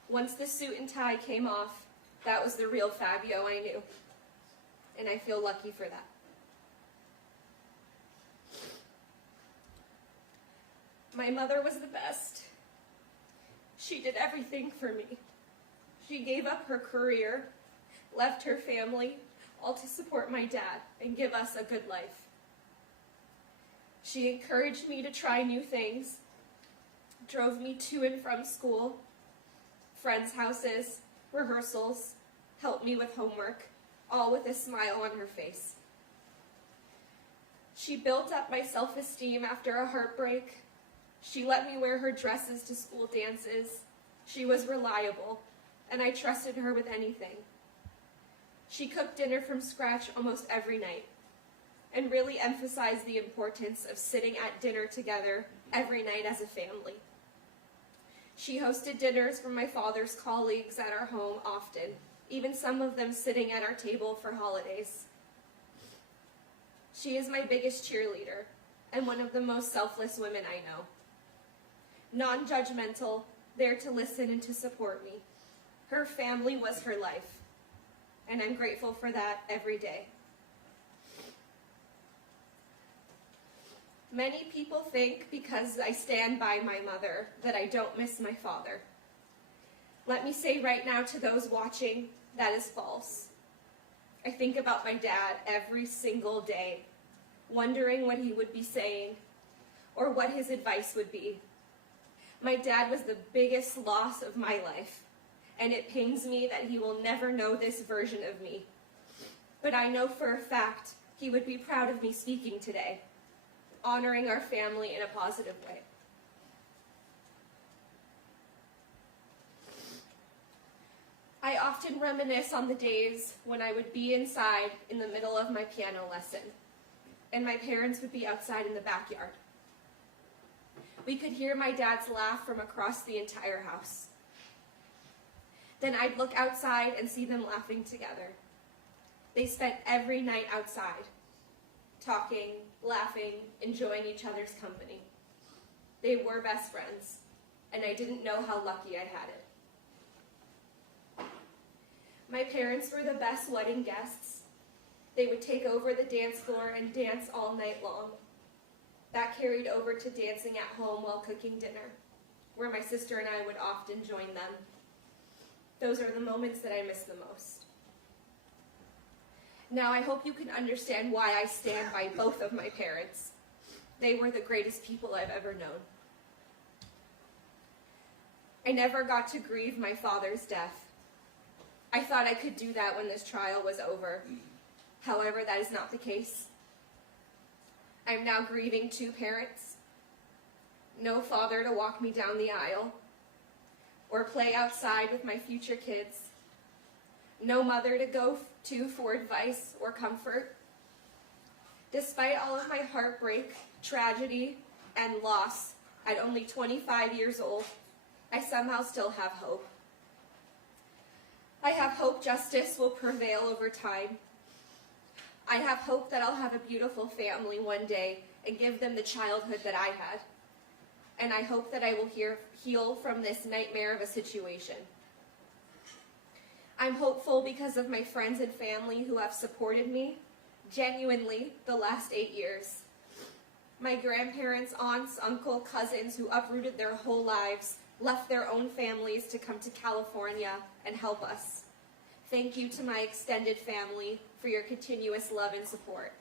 Once the suit and tie came off, that was the real Fabio I knew, and I feel lucky for that. My mother was the best. She did everything for me. She gave up her career, left her family, all to support my dad and give us a good life. She encouraged me to try new things, drove me to and from school, friends' houses, rehearsals, helped me with homework, all with a smile on her face. She built up my self-esteem after a heartbreak. She let me wear her dresses to school dances. She was reliable, and I trusted her with anything. She cooked dinner from scratch almost every night, and really emphasized the importance of sitting at dinner together every night as a family. She hosted dinners for my father's colleagues at our home often, even some of them sitting at our table for holidays. She is my biggest cheerleader and one of the most selfless women I know. Non-judgmental, there to listen and to support me. Her family was her life, and I'm grateful for that every day. Many people think because I stand by my mother that I don't miss my father. Let me say right now to those watching, that is false. I think about my dad every single day, wondering what he would be saying or what his advice would be. My dad was the biggest loss of my life, and it pains me that he will never know this version of me. But I know for a fact he would be proud of me speaking today, honoring our family in a positive way. I often reminisce on the days when I would be inside in the middle of my piano lesson, and my parents would be outside in the backyard. We could hear my dad's laugh from across the entire house. Then I'd look outside and see them laughing together. They spent every night outside, talking, laughing, enjoying each other's company. They were best friends, and I didn't know how lucky I had it. My parents were the best wedding guests. They would take over the dance floor and dance all night long. That carried over to dancing at home while cooking dinner, where my sister and I would often join them. Those are the moments that I miss the most. Now I hope you can understand why I stand by both of my parents. They were the greatest people I've ever known. I never got to grieve my father's death. I thought I could do that when this trial was over. However, that is not the case. I'm now grieving 2 parents. No father to walk me down the aisle or play outside with my future kids. No mother to go to for advice or comfort. Despite all of my heartbreak, tragedy, and loss at only 25 years old, I somehow still have hope. I have hope justice will prevail over time. I have hope that I'll have a beautiful family one day and give them the childhood that I had. And I hope that I will heal from this nightmare of a situation. I'm hopeful because of my friends and family who have supported me, genuinely, the last 8 years. My grandparents, aunts, uncle, cousins who uprooted their whole lives, left their own families to come to California and help us. Thank you to my extended family for your continuous love and support.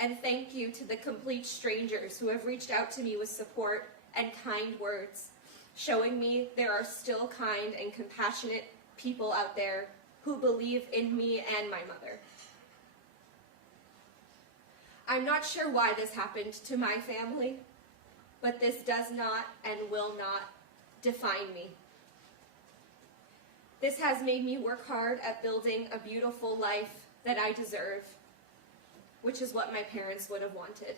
And thank you to the complete strangers who have reached out to me with support and kind words, showing me there are still kind and compassionate people out there who believe in me and my mother. I'm not sure why this happened to my family, but this does not and will not define me. This has made me work hard at building a beautiful life that I deserve, which is what my parents would have wanted.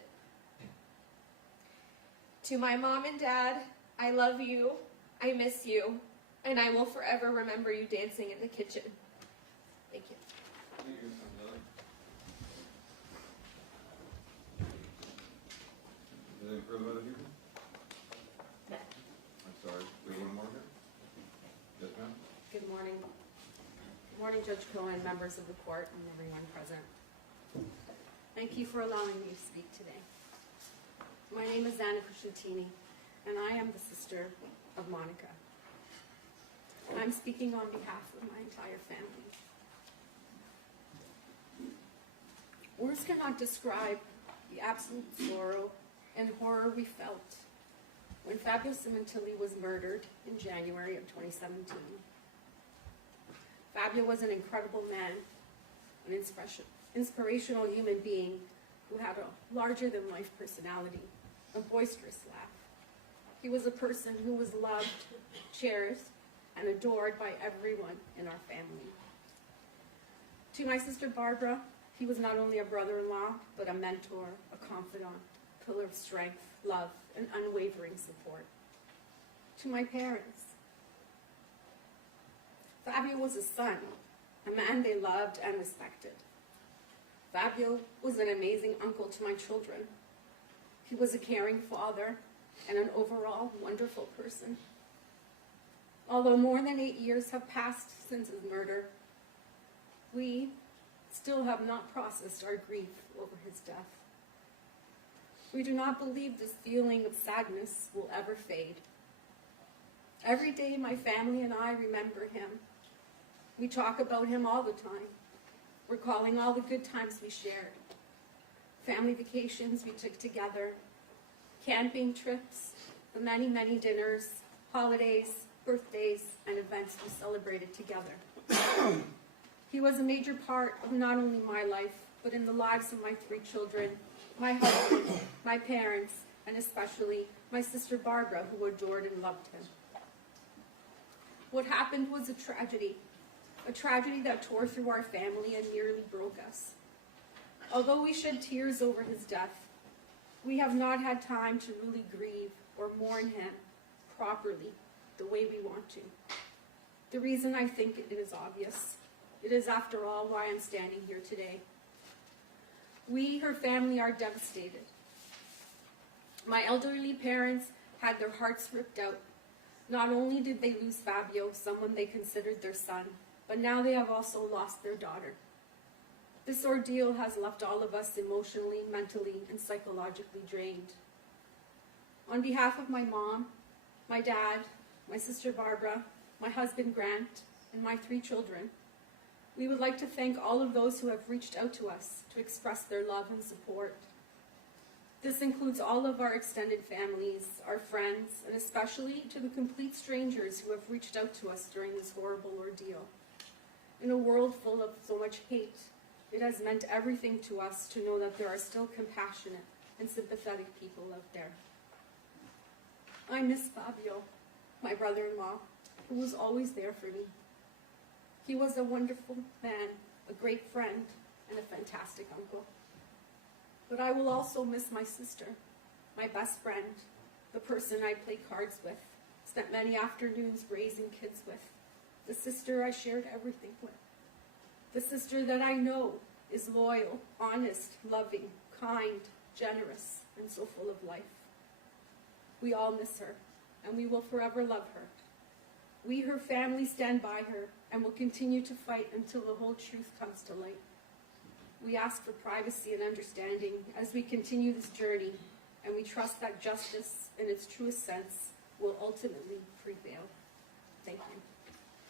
To my mom and dad, I love you, I miss you, and I will forever remember you dancing in the kitchen. Thank you. Thank you, Angela. Anything further out of here? No. I'm sorry, we have one more here? Yes, ma'am? Good morning. Good morning, Judge Cohen, members of the court, and everyone present. Thank you for allowing me to speak today. My name is Anna Cuscientini, and I am the sister of Monica. I'm speaking on behalf of my entire family. Words cannot describe the absolute sorrow and horror we felt when Fabio Sementilli was murdered in January of 2017. Fabio was an incredible man, an inspirational human being who had a larger-than-life personality, a boisterous laugh. He was a person who was loved, cherished, and adored by everyone in our family. To my sister Barbara, He was not only a brother-in-law, but a mentor, a confidant, pillar of strength, love, and unwavering support. To my parents, Fabio was a son, a man they loved and respected. Fabio was an amazing uncle to my children. He was a caring father and an overall wonderful person. Although more than 8 years have passed since his murder, we still have not processed our grief over his death. We do not believe this feeling of sadness will ever fade. Every day my family and I remember him. We talk about him all the time, recalling all the good times we shared, family vacations we took together, camping trips, the many, many dinners, holidays, birthdays, and events we celebrated together. He was a major part of not only my life, but in the lives of my 3 children, my husband, my parents, and especially my sister Barbara, who adored and loved him. What happened was a tragedy that tore through our family and nearly broke us. Although we shed tears over his death, we have not had time to really grieve or mourn him properly the way we want to. The reason I think it is obvious. It is, after all, why I'm standing here today. We, her family, are devastated. My elderly parents had their hearts ripped out. Not only did they lose Fabio, someone they considered their son, but now they have also lost their daughter. This ordeal has left all of us emotionally, mentally, and psychologically drained. On behalf of my mom, my dad, my sister Barbara, my husband Grant, and my 3 children, we would like to thank all of those who have reached out to us to express their love and support. This includes all of our extended families, our friends, and especially to the complete strangers who have reached out to us during this horrible ordeal. In a world full of so much hate, it has meant everything to us to know that there are still compassionate and sympathetic people out there. I miss Fabio, my brother-in-law, who was always there for me. He was a wonderful man, a great friend, and a fantastic uncle. But I will also miss my sister, my best friend, the person I played cards with, spent many afternoons raising kids with, the sister I shared everything with, the sister that I know is loyal, honest, loving, kind, generous, and so full of life. We all miss her, and we will forever love her. We, her family, stand by her and will continue to fight until the whole truth comes to light. We ask for privacy and understanding as we continue this journey, and we trust that justice, in its truest sense, will ultimately prevail. Thank you.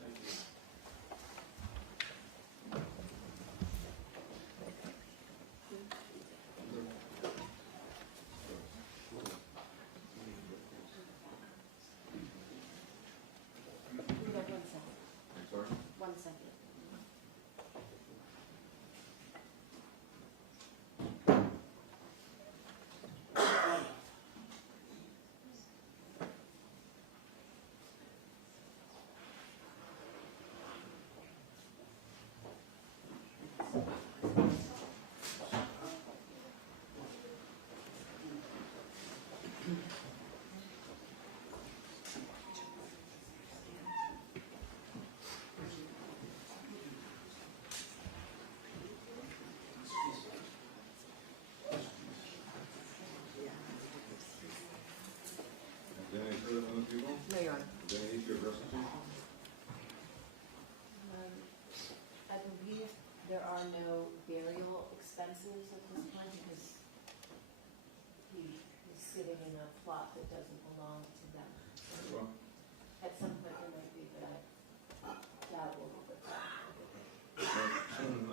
Thank you. I'm sorry? 1 second. Is there any further from the people? No, Your Honor. Is there any issue of restitution? I believe there are no burial expenses at this point because he is sitting in a plot that doesn't belong to them. Very well. At some point there might be, but I doubt we'll go with that.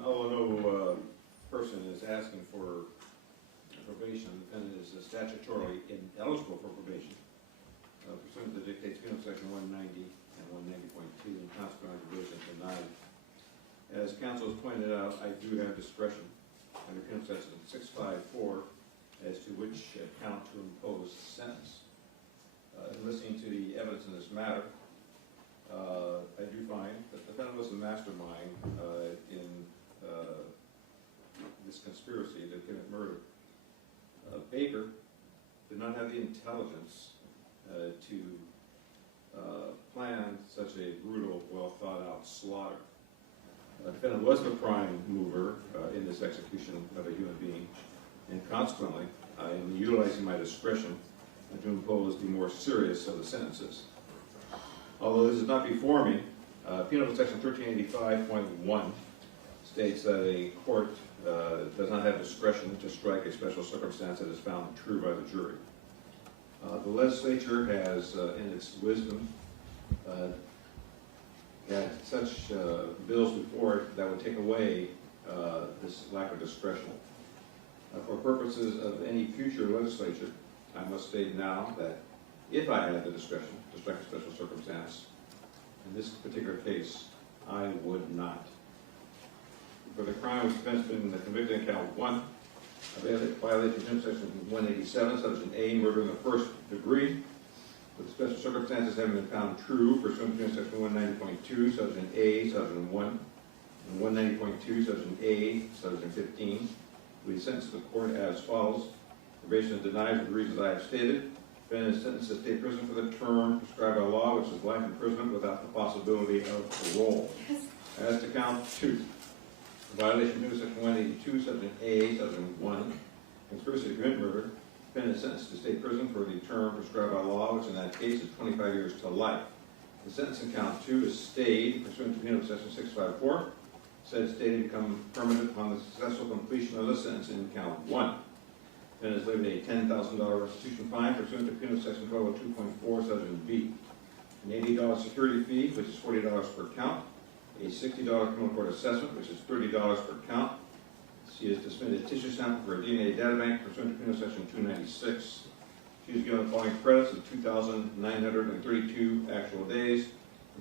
Although no person is asking for probation, the defendant is statutorily ineligible for probation pursuant to the dictates penal section 190 and 190.2, and consequent probation is denied. As counsel has pointed out, I do have discretion under penal section 654 as to which count to impose sentence. Listening to the evidence in this matter, I do find that the defendant was the mastermind in Baker did not have the intelligence to plan such a brutal, well-thought-out slaughter. The defendant was the prime mover in this execution of a human being, and consequently, I am utilizing my discretion to impose the more serious of the sentences. Although this is not before me, Penal Code Section 1385.1 states that a court does not have discretion to strike a special circumstance that is found true by the jury. The legislature has, in its wisdom, had such bills before it that would take away this lack of discretion. For purposes of any future legislature, I must state now that if I had the discretion to strike a special circumstance, in this particular case, I would not. For the crime which offense been convicted in count 1, violation of section 187, subsection A, murder in the first degree, with special circumstances having been found true pursuant to section 190.2, subsection A, subsection 1, and 190.2, subsection A, subsection 15, we sentence the court as follows. Probation is denied for the reasons I have stated. Defendant is sentenced to state prison for the term prescribed by law, which is life imprisonment without the possibility of parole. As to count 2, violation of section 182, subsection A, subsection 1, conspiracy to commit murder. Defendant is sentenced to state prison for the term prescribed by law, which in that case is 25 years to life. The sentence in count 2 is stayed pursuant to penal section 654. Said stay to become permanent upon the successful completion of the sentence in count 1. Then is levied a $10,000 restitution fine pursuant to penal section 1202.4, subsection B. An $80 security fee, which is $40 per count. A $60 criminal court assessment, which is $30 per count. She is to submit a tissue sample for a DNA data bank pursuant to penal section 296. She is given the following credits of 2,932 actual days,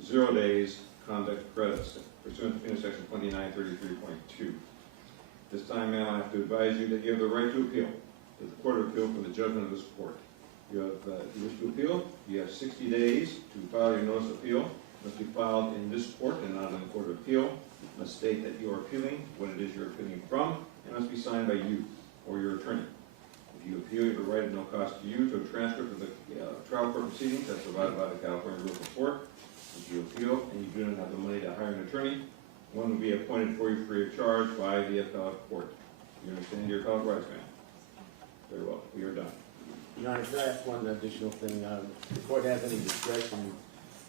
0 days conduct credits pursuant to penal section 2933.2. This time, ma'am, I have to advise you that you have the right to appeal to the Court of Appeal for the judgment of this court. You wish to appeal, you have 60 days to file your notice of appeal. It must be filed in this court and not in the Court of Appeal. It must state that you are appealing, what it is you're appealing from, and must be signed by you or your attorney. If you appeal, you have a right at no cost to you to a transcript of the trial court proceedings as provided by the California Rules of Court. If you appeal and you do not have the money to hire an attorney, one will be appointed for you free of charge by the appellate court. You understand your appellate rights, ma'am? Very well. We are done. Your Honor, can I ask one additional thing? The court has any discretion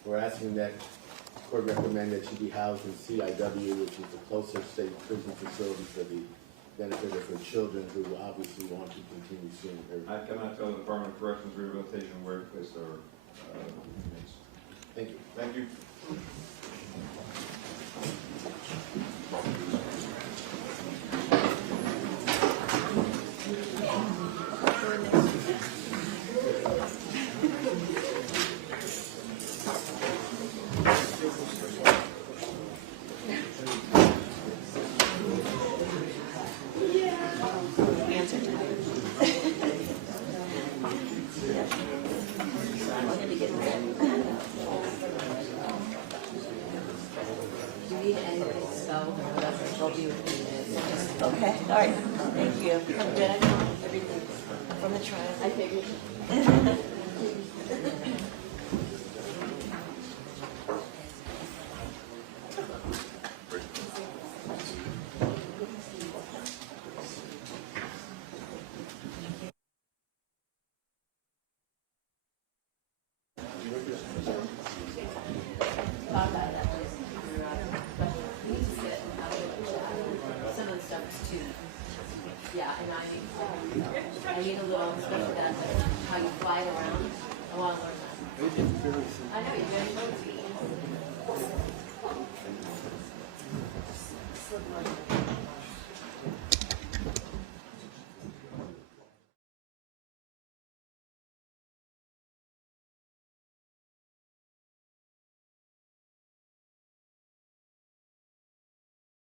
for asking that the court recommend that she be housed in CIW, which is the closest state prison facility for the benefit of her children who obviously want to continue seeing her. I cannot tell the Department of Corrections Rehabilitation where to place their inmates. Thank you. Thank you. Okay, all right, thank you. I'm good, I know everything from the trial. I figured. Yeah, and I need a little, especially that, how you fly it around. I want to learn that. I know you do.